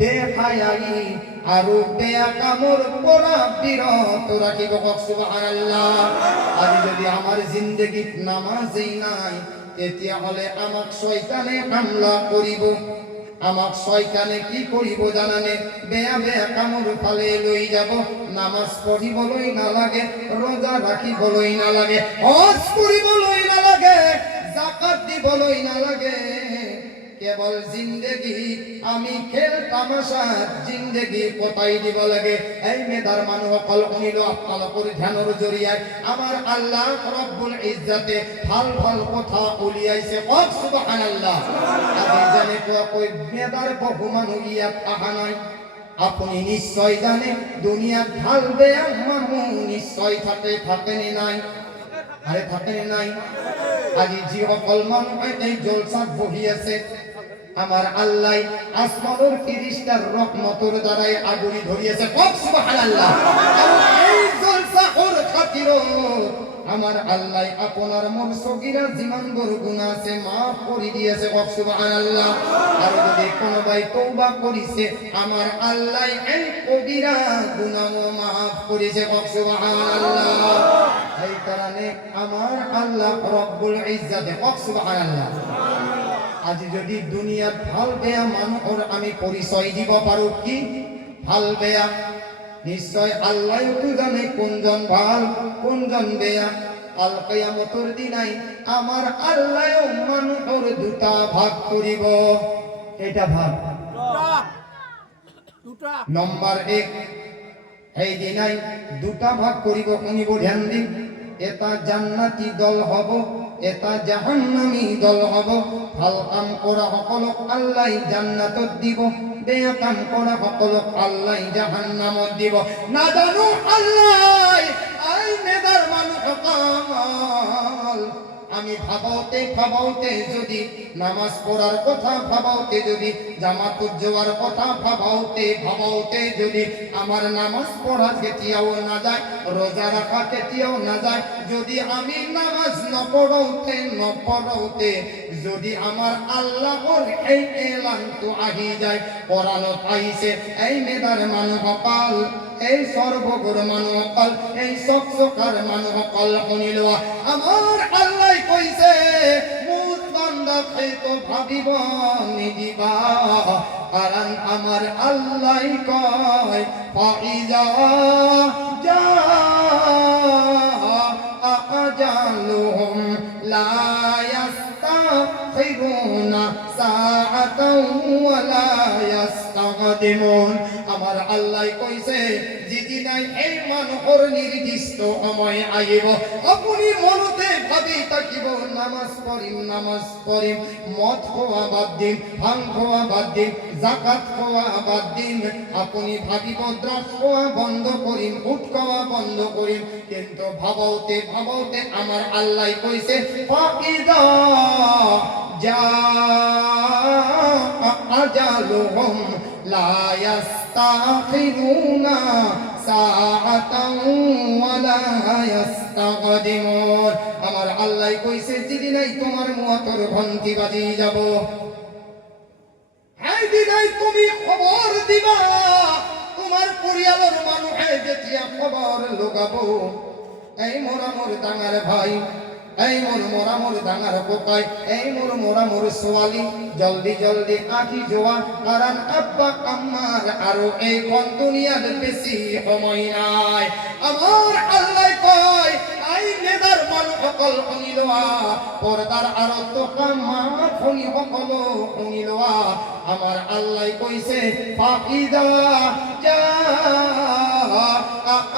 বেহায়াই আৰু বেয়া কামৰ পৰা বিৰত ৰাখিব সুবহানাল্লাহ। আজি যদি আমার জিন্দেগীত নামাজই নাই তেতিয়াহ'লে আমাক শয়তানে হামলা কৰিব। আমাক শয়তানে কি কৰিব জানানে বেয়া বেয়া কামৰ ফালে লৈ যাব। নামাজ পঢ়িবলৈ নালাগে রোজা রাখিবলৈ নালাগে হজ কৰিবলৈ নালাগে যাকাত দিবলৈ নালাগে কেবল জিন্দেগি আমি খেল তামাশা জিন্দেগি কটাই দিব লাগে। এই মেধার মানুহসকল শুনিল আপোনালোকৰ ধ্যানৰ জৰিয়ায় আমাৰ আল্লাহ ৰব্বুল ইজ্জতে ভাল ভাল কথা উলিয়াইছে সুবহানাল্লাহ। আজি যেনেকুৱা কৈ মেধাৰ বহু মানুহ ইয়াত অহা নাই আপনি নিশ্চয় জানে দুনিয়াত ভাল বেয়া মানুহ নিশ্চয় থাকেনি নাই আরে থাকেনি নাই। আজি যিসকল মানুহ এই জলসাত বহি আছে আমার আল্লাহ আসমানের ফেরেশতার রহমতের দ্বারাই আগুরি ধরিয়েছে সুবহানাল্লাহ। এই জলসার খাতিরত আমার আল্লাহ আপনার মোর সগীরা জীবন বড় গুনাহ আছে maaf করে দিয়েছে সুবহানাল্লাহ। আর যদি কোন ভাই তওবা করিছে আমার আল্লাহ এই কবিরা গুনাহ maaf করেছে সুবহানাল্লাহ। এই কারণে আমার আল্লাহ রব্বুল ইজ্জতে সুবহানাল্লাহ। আজি যদি দুনিয়াত ভাল বেয়া মানুহৰ আমি পৰিচয় দিব পাৰো কি ভাল বেয়া নিশ্চয় আল্লাহ জানে কোনজন ভাল কোনজন বেয়া। আল কিয়ামতের দিনাই আমার আল্লাহ মানুহৰ দুটা ভাগ কৰিব। এটা ভাগ নম্বর 1 এই দিনাই দুটা ভাগ কৰিব শুনিব ধ্যান দি। এটা জান্নাতি দল হব এটা জাহান্নামী দল হব। ভাল কাম কৰা সকলক আল্লাহ জান্নাতত দিব বেয়া কাম কৰা সকলক আল্লাহ জাহান্নামত দিব। নাজানো আল্লাহ আই মেদার মানুষ কামাল আমি ভাবাওতে যদি নামাজ পড়ার কথা ভাবাওতে যদি জামাতুত যাওয়ার কথা ভাবাওতে যদি আমার নামাজ পড়া কেতিয়াও না যায় রোজা রাখা কেতিয়াও না যায় যদি আমি নামাজ নপড়াওতে যদি আমার আল্লাহর এই এলান তো আহি যায় কোরআনত আইছে এই মেদার মানুষ কাল এই সর্বগুর মানুষসকল এই চকচকাৰ মানুহসকল শুনিল আমার আল্লাহ কইছে মোৰ বান্দাক তো ভাবিব নিদিবা কারণ আমার আল্লাহ কয় ফাইজা জা আজালুহুম লা ইয়াস্তাখিরুনা সাআতাও ওয়া লা ইস্তাকদিমুন। আমার আল্লাহ কইছে যেদিনাই এই মানুহৰ নির্দিষ্ট সময় আহিব আপনি মনতে ভাবি থাকিব নামাজ পড়িম মদ খোয়া বাদ দিম ভাং খোয়া বাদ দিম জাকাত খোয়া বাদ দিম আপনি ভাবিব দ্রব্য খোয়া বন্ধ করিম উট খাওয়া বন্ধ করিম কিন্তু ভাবাওতে আমার আল্লাহ কইছে ফাইদা জাআ আজালুহুম লা ইস্তাখিরুনা সাআতান ওয়া লা ইস্তাকদিমুন। আমার আল্লাহ কইছে যেদিনই তোমার মুয়াতর ঘন্টি বাজি যাব, এই দিনই তুমি খবর দিবা, তোমার পরিবারের মানুষে যেতিয়া খবর লগাবো, এই মোর ডাঙার ভাই, এই মোর ডাঙার পোকাই, এই মোর সোয়ালি, জলদি জলদি আঁকি যোয়া, কারণ আব্বা আম্মার আরো এই কোন দুনিয়ার বেশি সময় নাই। আমার আল্লাহ কয় আই নেদার মানুষ সকল শুনি লোৱা, পর্দার আরো তো কামা শুনি সকল শুনি লোৱা। আমার আল্লাহ কইছে ফাকিদা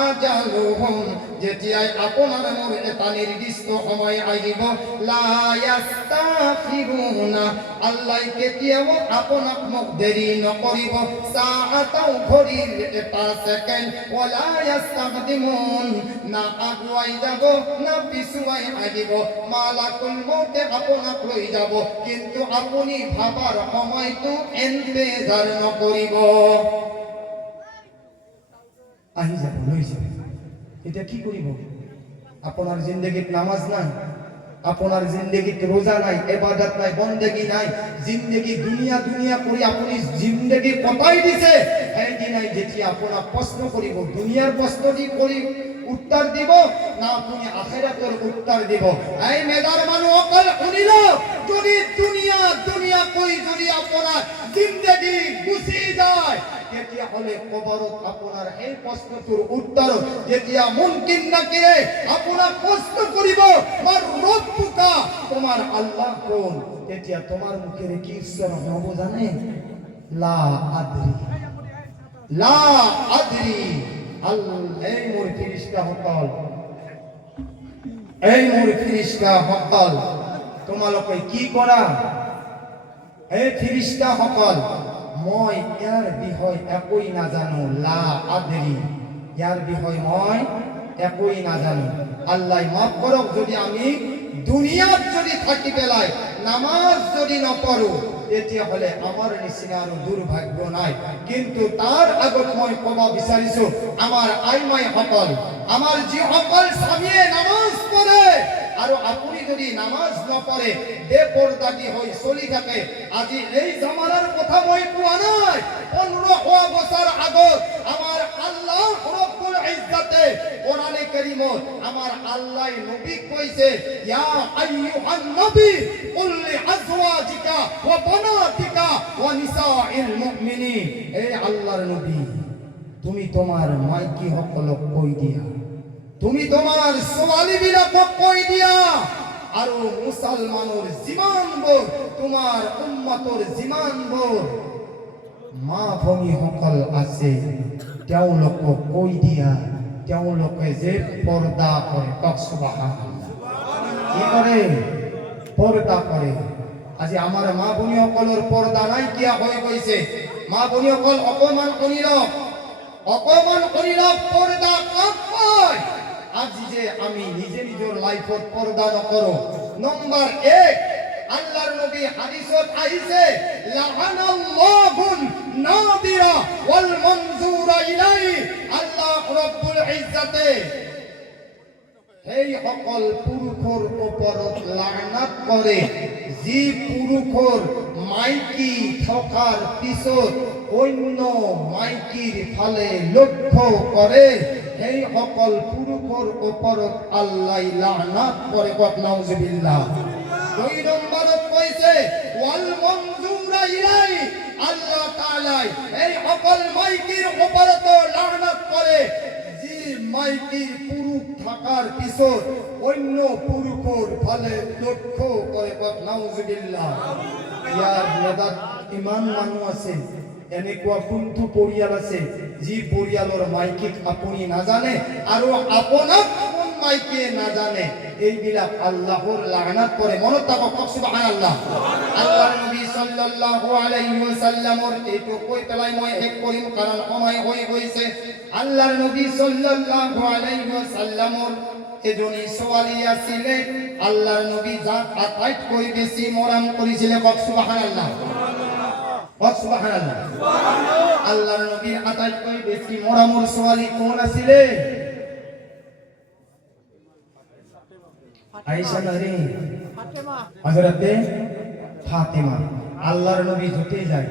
আজালুহুম, যেতিয়াই আপোনাৰ মোৰ এটা নিৰ্দিষ্ট সময় আহিব, লা ইস্তাখিরুনা, আল্লাহ কেতিয়াও আপোনাক মোক দেৰি নকৰিব, সাআতাও ঘড়ীৰ এটা সেকেন্ড, ওয়ালা ইস্তাকদিমুন, না আগুৱাই যাব না পিছুৱাই আহিব, মালাকুল মউতে আপোনাক লৈ যাব, কিন্তু আপুনি ভাবার সময়টো ইন্তজাৰ নকৰিব। আহি যাব, লৈ যাব। এটা কি করিব? আপনার জিন্দগিত নামাজ নাই, আপনার জিন্দগিত রোজা নাই, ইবাদত নাই, বন্দেগী নাই, জিন্দগি দুনিয়া দুনিয়া করি আপনি জিন্দগি কটাই দিছে। এই দিনাই যেটি আপনার প্রশ্ন করিব, দুনিয়ার প্রশ্ন দি করি উত্তর দিব না আপনি আখিরাতের উত্তর দিব। এই মেদার মানুষ অকল শুনিল, যদি দুনিয়া দুনিয়া কই যদি আপনার জিন্দগি গুছি যায়, তেতিয়া হলে কবরত আপনার এই প্রশ্নটোর উত্তর যেতিয়া মুমকিন নাকিরে আপনার প্রশ্ন করিব আর রব্বুকা, তোমার আল্লাহ কোন, তেতিয়া তোমার মুখের কি উত্তর হব জানে? লা আদরি, লা আদরি। এই মোর ফিরিস্তা হকল, এই মোর ফিরিস্তা হকল, তোমালোকে কি করা? এই ফিরিস্তা হকল, মই ইয়ার বিষয় একই নাজানো, লা আদরি, ইয়ার বিষয় মই একই নাজানো। আল্লাহ মাফ করক যদি আমি দুনিয়াত যদি থাকি পেলাই নামাজ যদি নপঢ়ো, তেতিয়া হলে আমার নিচিনা আর দুর্ভাগ্য নাই। কিন্তু তার আগত মই কব বিচাৰিছো, আমার আইমাই সকল, আমার যি সকল স্বামীয়ে নামাজ পড়ে আৰু আপুনি যদি নামাজ নপঢ়ে বেপরদাগী হৈ চলি থাকে, আজি এই জামানার কথা মই কোৱা নাই, 1500 বছর আগত আমার আল্লাহ রব্বুল ইজ্জতে কোরআনে কারীমত আমার আল্লাহ নবী কইছে, ইয়া আইয়ুহান নবী কুল লিআজওয়াজিকা ওয়া বানাতিকা ওয়া নিসাইল মুমিনিন, এই আল্লাহর নবী তুমি তোমার মাইকি সকলক কই দিয়া, তুমি তোমার সোয়ালি বিলাকক কই দিয়া, আৰু মুসলমানৰ যিমানবোৰ তোমাৰ উম্মতৰ যিমানবোৰ মা ভনী সকল আছে তেওঁলোকক কৈ দিয়া, তেওঁলোকে যে পৰ্দা কৰে, কক সুবহানাল্লাহ, কি কৰে? পৰ্দা কৰে। আজি আমাৰ মা ভনীসকলৰ পৰ্দা নাইকিয়া হৈ গৈছে। মা ভনীসকল অকমান শুনিলক, অকমান শুনিলক, পৰ্দা কাক কয়? আজি যে আমি নিজে নিজের লাইফত পর্দা নকৰো। নম্বর 1, আল্লাহর নবী হাদিসত আহিছে, লাআনাল্লাহুন নাদিরা ওয়াল মনজুরা ইলাই, আল্লাহ রব্বুল ইজ্জতে এই সকল পুরুষৰ ওপৰত লানত কৰে, যি পুৰুষৰ মাইকী থকাৰ পিছত অন্য মাইকীৰ ফালে লক্ষ্য কৰে, এই সকল পুৰুষৰ ওপৰত আল্লাহ লানত কৰে। কত নাউজুবিল্লাহ। 2 নম্বৰত কৈছে ওয়াল মনজুরা ইলাই, আল্লাহ তাআলা এই সকল মাইকীৰ ওপৰত লানত কৰে, যি মাইকীৰ পুৰুষ থাকার পিছত অন্য পুরুষৰ ফালে লক্ষ্য কৰে। কত নাউজুবিল্লাহ। ইয়াৰ মেদাত ইমান মানুহ আছে, এনেকুৱা কোনটো পৰিয়াল আছে যি পৰিয়ালৰ মাইকীক আপুনি নাজানে আৰু আপোনাক কোন মাইকীয়ে নাজানে? এইবিলাক আল্লাহৰ লানত কৰে। মনত থাকক, সুবহানাল্লাহ। আল্লাহৰ নবী সাল্লাল্লাহু আলাইহি ওয়াসাল্লামৰ এইটো কৈ পেলাই মই শেষ কৰিম, কাৰণ সময় হৈ গৈছে। আল্লাহৰ নবী সাল্লাল্লাহু আলাইহি ওয়াসাল্লামৰ এজনী ছোৱালী আছিলে আল্লাহৰ নবী যাক আটাইতকৈ বেছি মৰম কৰিছিলে কওক সুবহানাল্লাহ কওক সুবহানাল্লাহ আল্লাহৰ নবীৰ আটাইতকৈ বেছি মৰমৰ ছোৱালী কোন আছিলে আয়েশা নারী হযরতে ফাতেমা আল্লাহর নবী যেতে যায়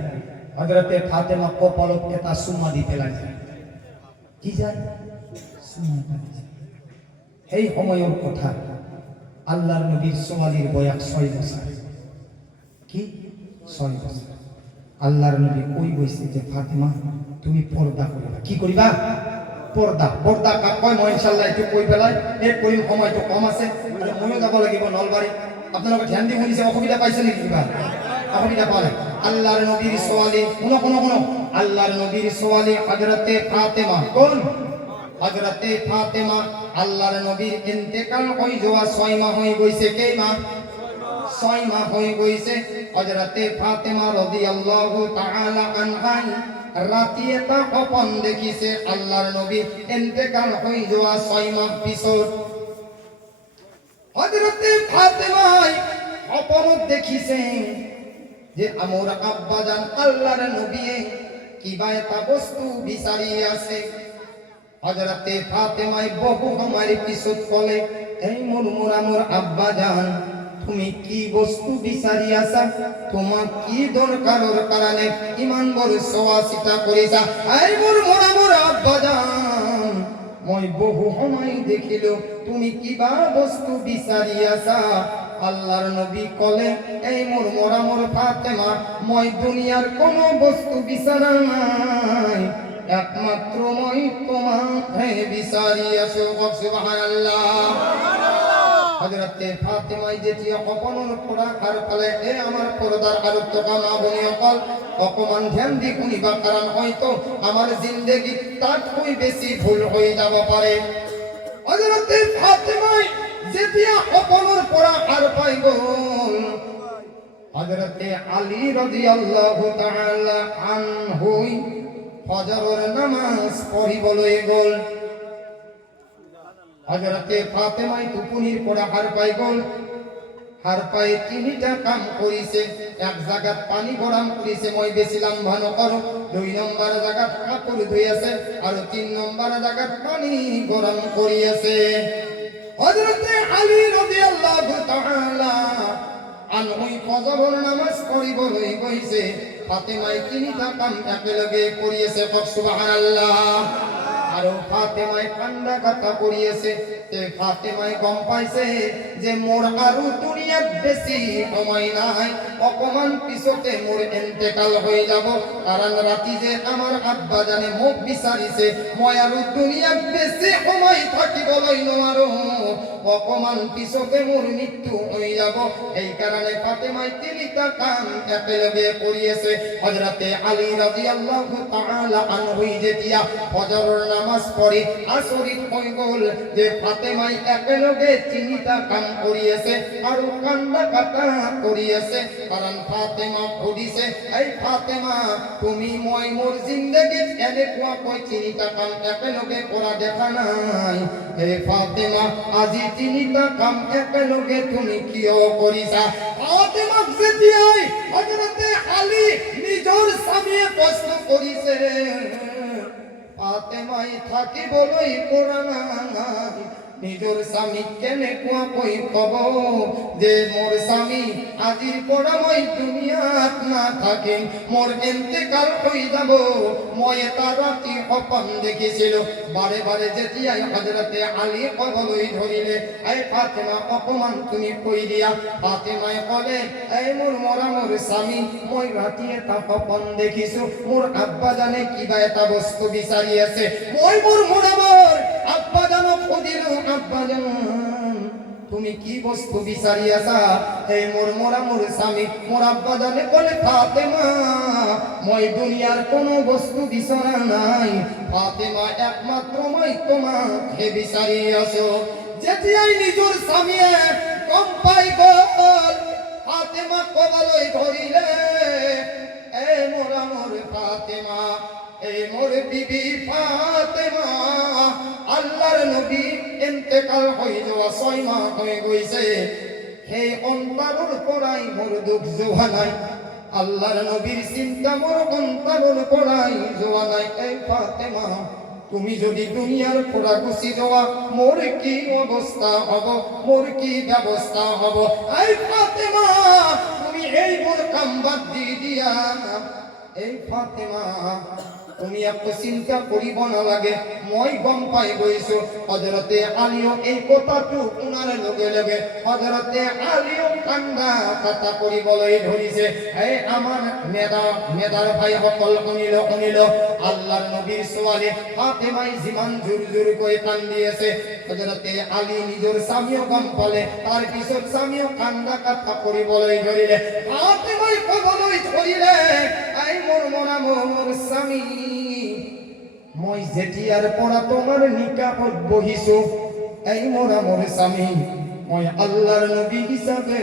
হযরতে ফাতেমা কপালত এটা সুমা দিতে লাগে কি যায় সুমা দিতে এই সময়ৰ কথা আল্লাহর নবীর ছোৱালীর বয়স 6 বছর কি 6 বছর আল্লাহর নবী কই বইছে যে ফাতেমা তুমি পর্দা করিবা কি করিবা পর্দা পর্দা কয় মই ইনশাআল্লাহ একটু কই পেলাই এই করিম সময় তো কম আছে মানে ময়ো যাব লাগিব নলবাৰী আপোনালোকে ধ্যান দি শুনিছে অসুবিধা পাইছে নেকি কিবা অসুবিধা পালে আল্লাহর নবীর ছোৱালী শুনো আল্লাহর নবীর ছোৱালী হযরতে ফাতেমা কোন হযরতে ফাতেমা আল্লাহর নবীর ইন্তেকাল হই যাওয়া 6 মাহ হই গইছে কেই মাহ 6 মাহ হই গইছে হযরতে ফাতেমা রাদিয়াল্লাহু তাআলা আনহা রাতি এটা স্বপন দেখিছে আল্লাহর নবীর ইন্তেকাল হই যাওয়া 6 মাহ পিছত হযরতে ফাতেমা স্বপন দেখিছে যে আমার আব্বা জান আল্লাহর নবী কিবা একটা বস্তু বিচারি আছে হযরতে ফাতেমা বহু সময় পিছত কলে এই মোর আব্বা জান তুমি কি বস্তু বিচারি আছা তোমার কি দরকারের কারণে ইমান বড় সওয়াসিতা করিছা এই মোর আব্বা জান মই বহু সময় দেখিল তুমি কিবা বস্তু বিচারি আছা আল্লাহর নবী কলে এই মোর ফাতেমা মই দুনিয়ার কোন বস্তু বিচারা নাই একমাত্র মই তোমাকে বিচারি আছো সুবহানাল্লাহ হযরতে ফাতেমা যেতিয়া অপনৰ পৰা আর পালে এ আমার পর্দার আলোক টকা মা বনি অকল অকমান ধ্যান দি শুনিবা কারণ হয়তো আমার জিন্দেগী তাতকৈ বেশি ভুল হয়ে যাব পারে হযরতে ফাতেমা যেতিয়া অপনৰ পৰা আর পাই গল হযরতে আলী রাদিয়াল্লাহু তাআলা আনহু ফজরের নামাজ পড়িবলৈ গল হযরতে ফাতেমা তুপুনির পড়া হার পাই গল হার পাই তিনিটা কাম করিছে এক জায়গাত পানি গরম করিছে মই বেছিলাম ভালো করো 2 নম্বর জায়গাত কাপড় ধুইছে আর 3 নম্বর জায়গাত পানি গরম করিছে হযরতে আলী রাদিয়াল্লাহু তাআলা আনহু ফজরের নামাজ পড়িবলৈ গৈছে ফাতেমা তিনিটা কাম একলগে করিছে সুবহানাল্লাহ আর ফাতেমা কান্না কথা করিয়েছে তে ফাতেমা গম পাইছে যে মোর আর দুনিয়াত বেশি সময় নাই অকমান পিছতে মোর ইন্তেকাল হয়ে যাব কারণ রাতি যে আমার আব্বা জানে মুখ বিচারিছে মই আর দুনিয়াত বেশি সময় থাকিবলৈ নোৱাৰো অকমান পিছতে মোর মৃত্যু হয়ে যাব এই কারণে ফাতেমা তিনিটা কাম একলগে করিয়েছে হযরতে আলী রাদিয়াল্লাহু তাআলা আনহু যেতিয়া ফজরের নামাজ পড়ে আসরিত হয়ে গল যে ফাতেমা একলগে তিনিটা কাম করিয়েছে আর কান্না কাটা করিয়েছে কারণ ফাতেমা বলিছে এই ফাতেমা তুমি মই মোর জিন্দেগীত এনেকুৱা কই তিনিটা কাম একলগে করা দেখা নাই হে ফাতেমা আজি তিনিটা কাম একলগে তুমি কিয় কৰিছা ফাতেমা যেতিয়াই হযরতে আলী নিজৰ স্বামীয়ে প্ৰশ্ন কৰিছে ফাতেমাই থাকিবলৈ পৰা নাই নিজর স্বামী কেনে কোয়া কই কব যে মোর স্বামী আজির পৰা মই দুনিয়াত না থাকিম মোর ইন্তেকাল হই যাব মই এটা রাতি স্বপন দেখিছিল বারে বারে যেতিয়াই হযরতে আলী কবলৈ ধরিলে এই ফাতেমা অপমান তুমি কই দিয়া ফাতেমাই কলে এই মোর স্বামী মই রাতি এটা স্বপন দেখিছো মোর আব্বা জানে কিবা এটা বস্তু বিচাৰি আছে মই মোর আব্বা জানো খুদিলো আব্বা জান তুমি কি বস্তু বিচারি আছা এই মোর স্বামী মোর আব্বা জানে বলে ফাতেমা মই দুনিয়ার কোন বস্তু বিচারা নাই ফাতেমা একমাত্র মই তোমাকে বিচারি আছো যেতিয়াই নিজর স্বামীয়ে কম পাই গল ফাতেমা কবলই ধরিলে এই মোর ফাতেমা এই মোর বিবি ফাতেমা আল্লাহর নবী ইন্তেকাল হৈ যোৱা 6 মাহ হৈ গৈছে সেই অন্তৰৰ পৰাই মোৰ দুখ যোৱা নাই আল্লাহৰ নবীৰ চিন্তা মোৰ অন্তৰৰ পৰাই যোৱা নাই এই ফাতেমা তুমি যদি দুনিয়াৰ পৰা গুচি যোৱা মোৰ কি অৱস্থা হ'ব মোৰ কি ব্যৱস্থা হ'ব এই ফাতেমা তুমি এইবোৰ কাম বাদ দি দিয়া এই ফাতেমা তুমি একো চিন্তা কৰিব নালাগে মই গম পাই গৈছো হযরতে আলীও এই কথাটো শুনাৰ লগে লগে হযরতে আলীও কান্দা কথা কৰিবলৈ ধৰিছে এই আমাৰ মেদাৰ ভাই সকল শুনিল আল্লাহৰ নবীৰ ছোৱালী ফাতেমাই যিমান জোৰ জোৰকৈ কান্দি আছে হযরতে আলী নিজৰ স্বামীও গম পালে তাৰ পিছত স্বামীও কান্দা কথা কৰিবলৈ ধৰিলে ফাতেমাই ক'বলৈ ধৰিলে এই মোৰ মনা মোৰ স্বামী মই যেতিয়াৰ পৰা তোমাৰ নিকাহত বহিছো এই মোরা মোর স্বামী মই আল্লাহর নবী হিসাবে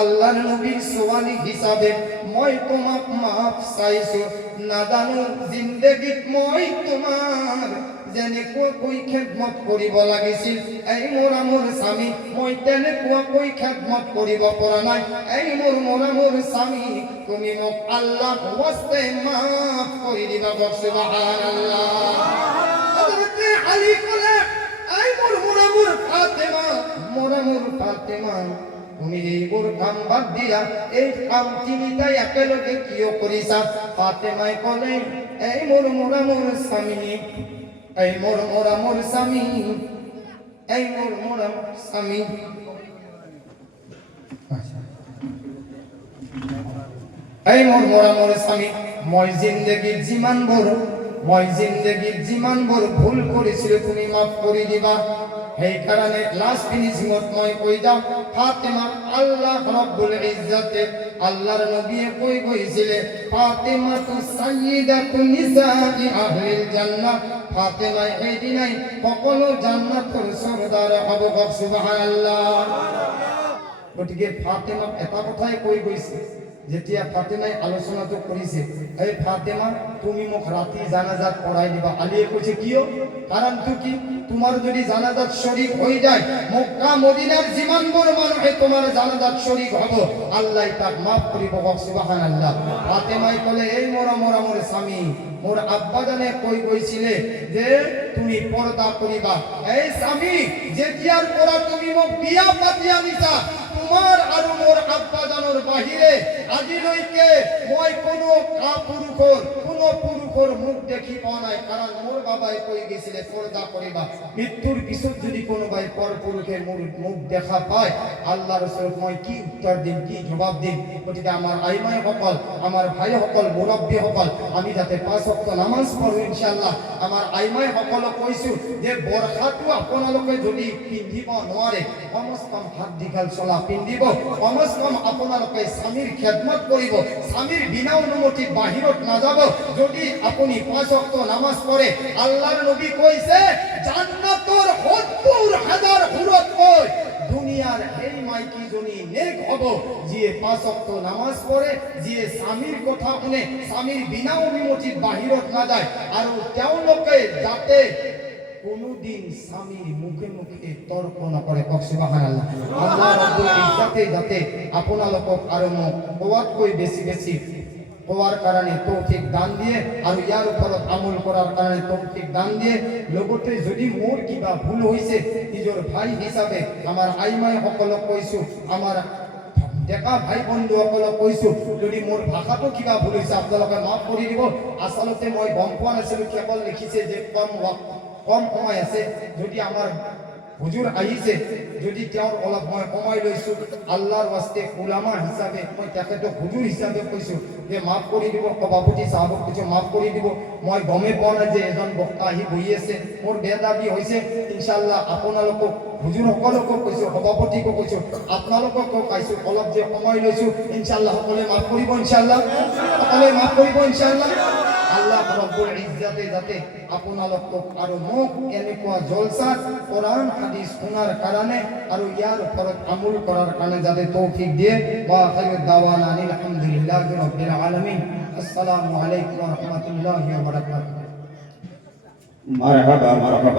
আল্লাহর নবীর ছোৱালী হিসাবে মই তোমাক মাফ চাইছো না জানো জিন্দগীত মই তোমাৰ যেনেকৈ খেদমত কৰিব লাগিছিল এই মোরা মোর স্বামী মই তেনেকৈ খেদমত কৰিব পৰা নাই এই মোর স্বামী তুমি মোক আল্লাহ ওয়াস্তে মাফ কৰি দিবা সুবহানাল্লাহ হযরত আলী কলে এই মোর ফাতেমা তুমি এইবোৰ কাম বাদ দিয়া এই কাম তিনিটাই একেলগে কিয় কৰিছা ফাতেমাই কলে এই মোর স্বামী এই মোর স্বামী এই মোর স্বামী এই মোর স্বামী মই জিন্দগীত যিমান বৰ ভুল কৰিছিলো তুমি মাফ কৰি দিবা সেই কাৰণে লাস্ট ফিনিশিংত মই কৈ যাওঁ ফাতেমা আল্লাহ রব্বুল ইজ্জতে আল্লাহর নবী কৈ গৈছিলে ফাতেমা তু সাইয়্যিদাতু নিসাই আহলিল জান্নাহ ফাতেমা এই দিনাই সকলো জান্নাতৰ সরদার হ'ব সুবহানাল্লাহ গতিকে ফাতেমা এটা কথাই কৈ গৈছে যেতিয়া ফাতেমাই আলোচনাটো কৰিছে এই ফাতেমা তুমি মোক ৰাতি জানাজাত পঢ়াই দিবা আলীয়ে কৈছে কিয় কাৰণটো কি তোমার যদি জানাজাত শরীক হয়ে যায় মক্কা মদিনার যিমানবোৰ মানুহে তোমার জানাজাত শরীক হব আল্লাহ তাক মাফ কৰিব সুবহানাল্লাহ ফাতেমাই কলে এই মোর স্বামী মোর আব্বা জানে কৈ গৈছিলে যে তুমি পর্দা কৰিবা এই স্বামী যেতিয়াৰ পৰা তুমি মোক বিয়া পাতি আনিছা তোমার আৰু মোর আব্বা জানৰ বাহিৰে আজিলৈকে মই কোনো পুৰুষৰ মুখ দেখি পোৱা নাই কাৰণ মোর বাবাই কৈ গৈছিলে পর্দা কৰিবা মৃত্যুৰ পিছত যদি কোনোবাই পর পুৰুষে মোর মুখ দেখা পায় আল্লাহর ওচৰত মই কি উত্তৰ দিম কি জবাব দিম গতিকে আমাৰ আইমাই সকল আমাৰ ভাই সকল মুৰব্বী সকল আমি যাতে 5 ওয়াক্ত নামাজ পঢ়ো ইনশাআল্লাহ আমাৰ আইমাই সকলক কৈছো যে বৰখাটো আপোনালোকে যদি পিন্ধিব নোৱাৰে কমস কম হাত দীঘল চলা পিন্ধিব কমস কম আপোনালোকে স্বামীৰ খেদমত কৰিব স্বামীৰ বিনা অনুমতিত বাহিৰত নাযাব যদি আপুনি 5 ওয়াক্ত নামাজ পড়ে আল্লাহর নবী কইছে জান্নাতৰ ৭০,০০০ হুরতকৈ দুনিয়ার এই মাইকি জনী নেক হব যিয়ে 5 ওয়াক্ত নামাজ পড়ে যিয়ে স্বামীর কথা শুনে স্বামীর বিনা অনুমতিত বাহিৰত না যায় আৰু তেওঁলোকে যাতে কোনোদিন স্বামীর মুখে মুখে তর্ক নকৰে সুবহানাল্লাহ আল্লাহ রাব্বুল ইজ্জতে যাতে আপোনালোকক আৰু মোক কোৱাতকৈ বেছি হওয়ার কারণে তৌফিক দান দিয়ে আর ইয়ার উপর আমল করার কারণে তৌফিক দান দিয়ে লগতে যদি মোর কিবা ভুল হইছে নিজের ভাই হিসাবে আমার আইমাই সকলক কৈছো আমার ডেকা ভাই বন্ধু সকলক কৈছো যদি মোর ভাষাটো কিবা ভুল হইছে আপোনালোকে মাফ কৰি দিব আসলতে মই গম পোৱা নাছিলো কেৱল লিখিছে যে কম সময় আছে যদি আমার হুজুর আহিছে যদি তেওঁৰ অলপ মই সময় লৈছো আল্লাহৰ ওয়াস্তে উলামা হিসাবে মই তাকেতো হুজুর হিসাবে কৈছো যে মাফ কৰি দিব সভাপতি সাহেবক কিছু মাফ কৰি দিব মই গমে পোৱা নাই যে এজন বক্তা আহি বহি আছে মোৰ বেদাবি হৈছে ইনশাআল্লাহ আপোনালোকক হুজুর সকলকো কৈছো সভাপতিকো কৈছো আপোনালোককো কৈছো অলপ যে সময় লৈছো ইনশাআল্লাহ সকলে মাফ কৰিব ইনশাআল্লাহ সকলে মাফ কৰিব ইনশাআল্লাহ আল্লাহ রব্বুল ইজ্জতে যাতে আপোনালোকক আৰু মোক এনেকুৱা জলসাত কোরআন হাদিস শোনার কারণে আৰু ইয়াৰ ওপৰত আমল কৰাৰ কাৰণে যাতে তৌফিক দিয়ে ওয়া খায়রুদ দাওয়ানা আলহামদুলিল্লাহি রাব্বিল আলামিন আসসালামু আলাইকুম ওয়া রাহমাতুল্লাহি ওয়া বারাকাতুহু মারহাবা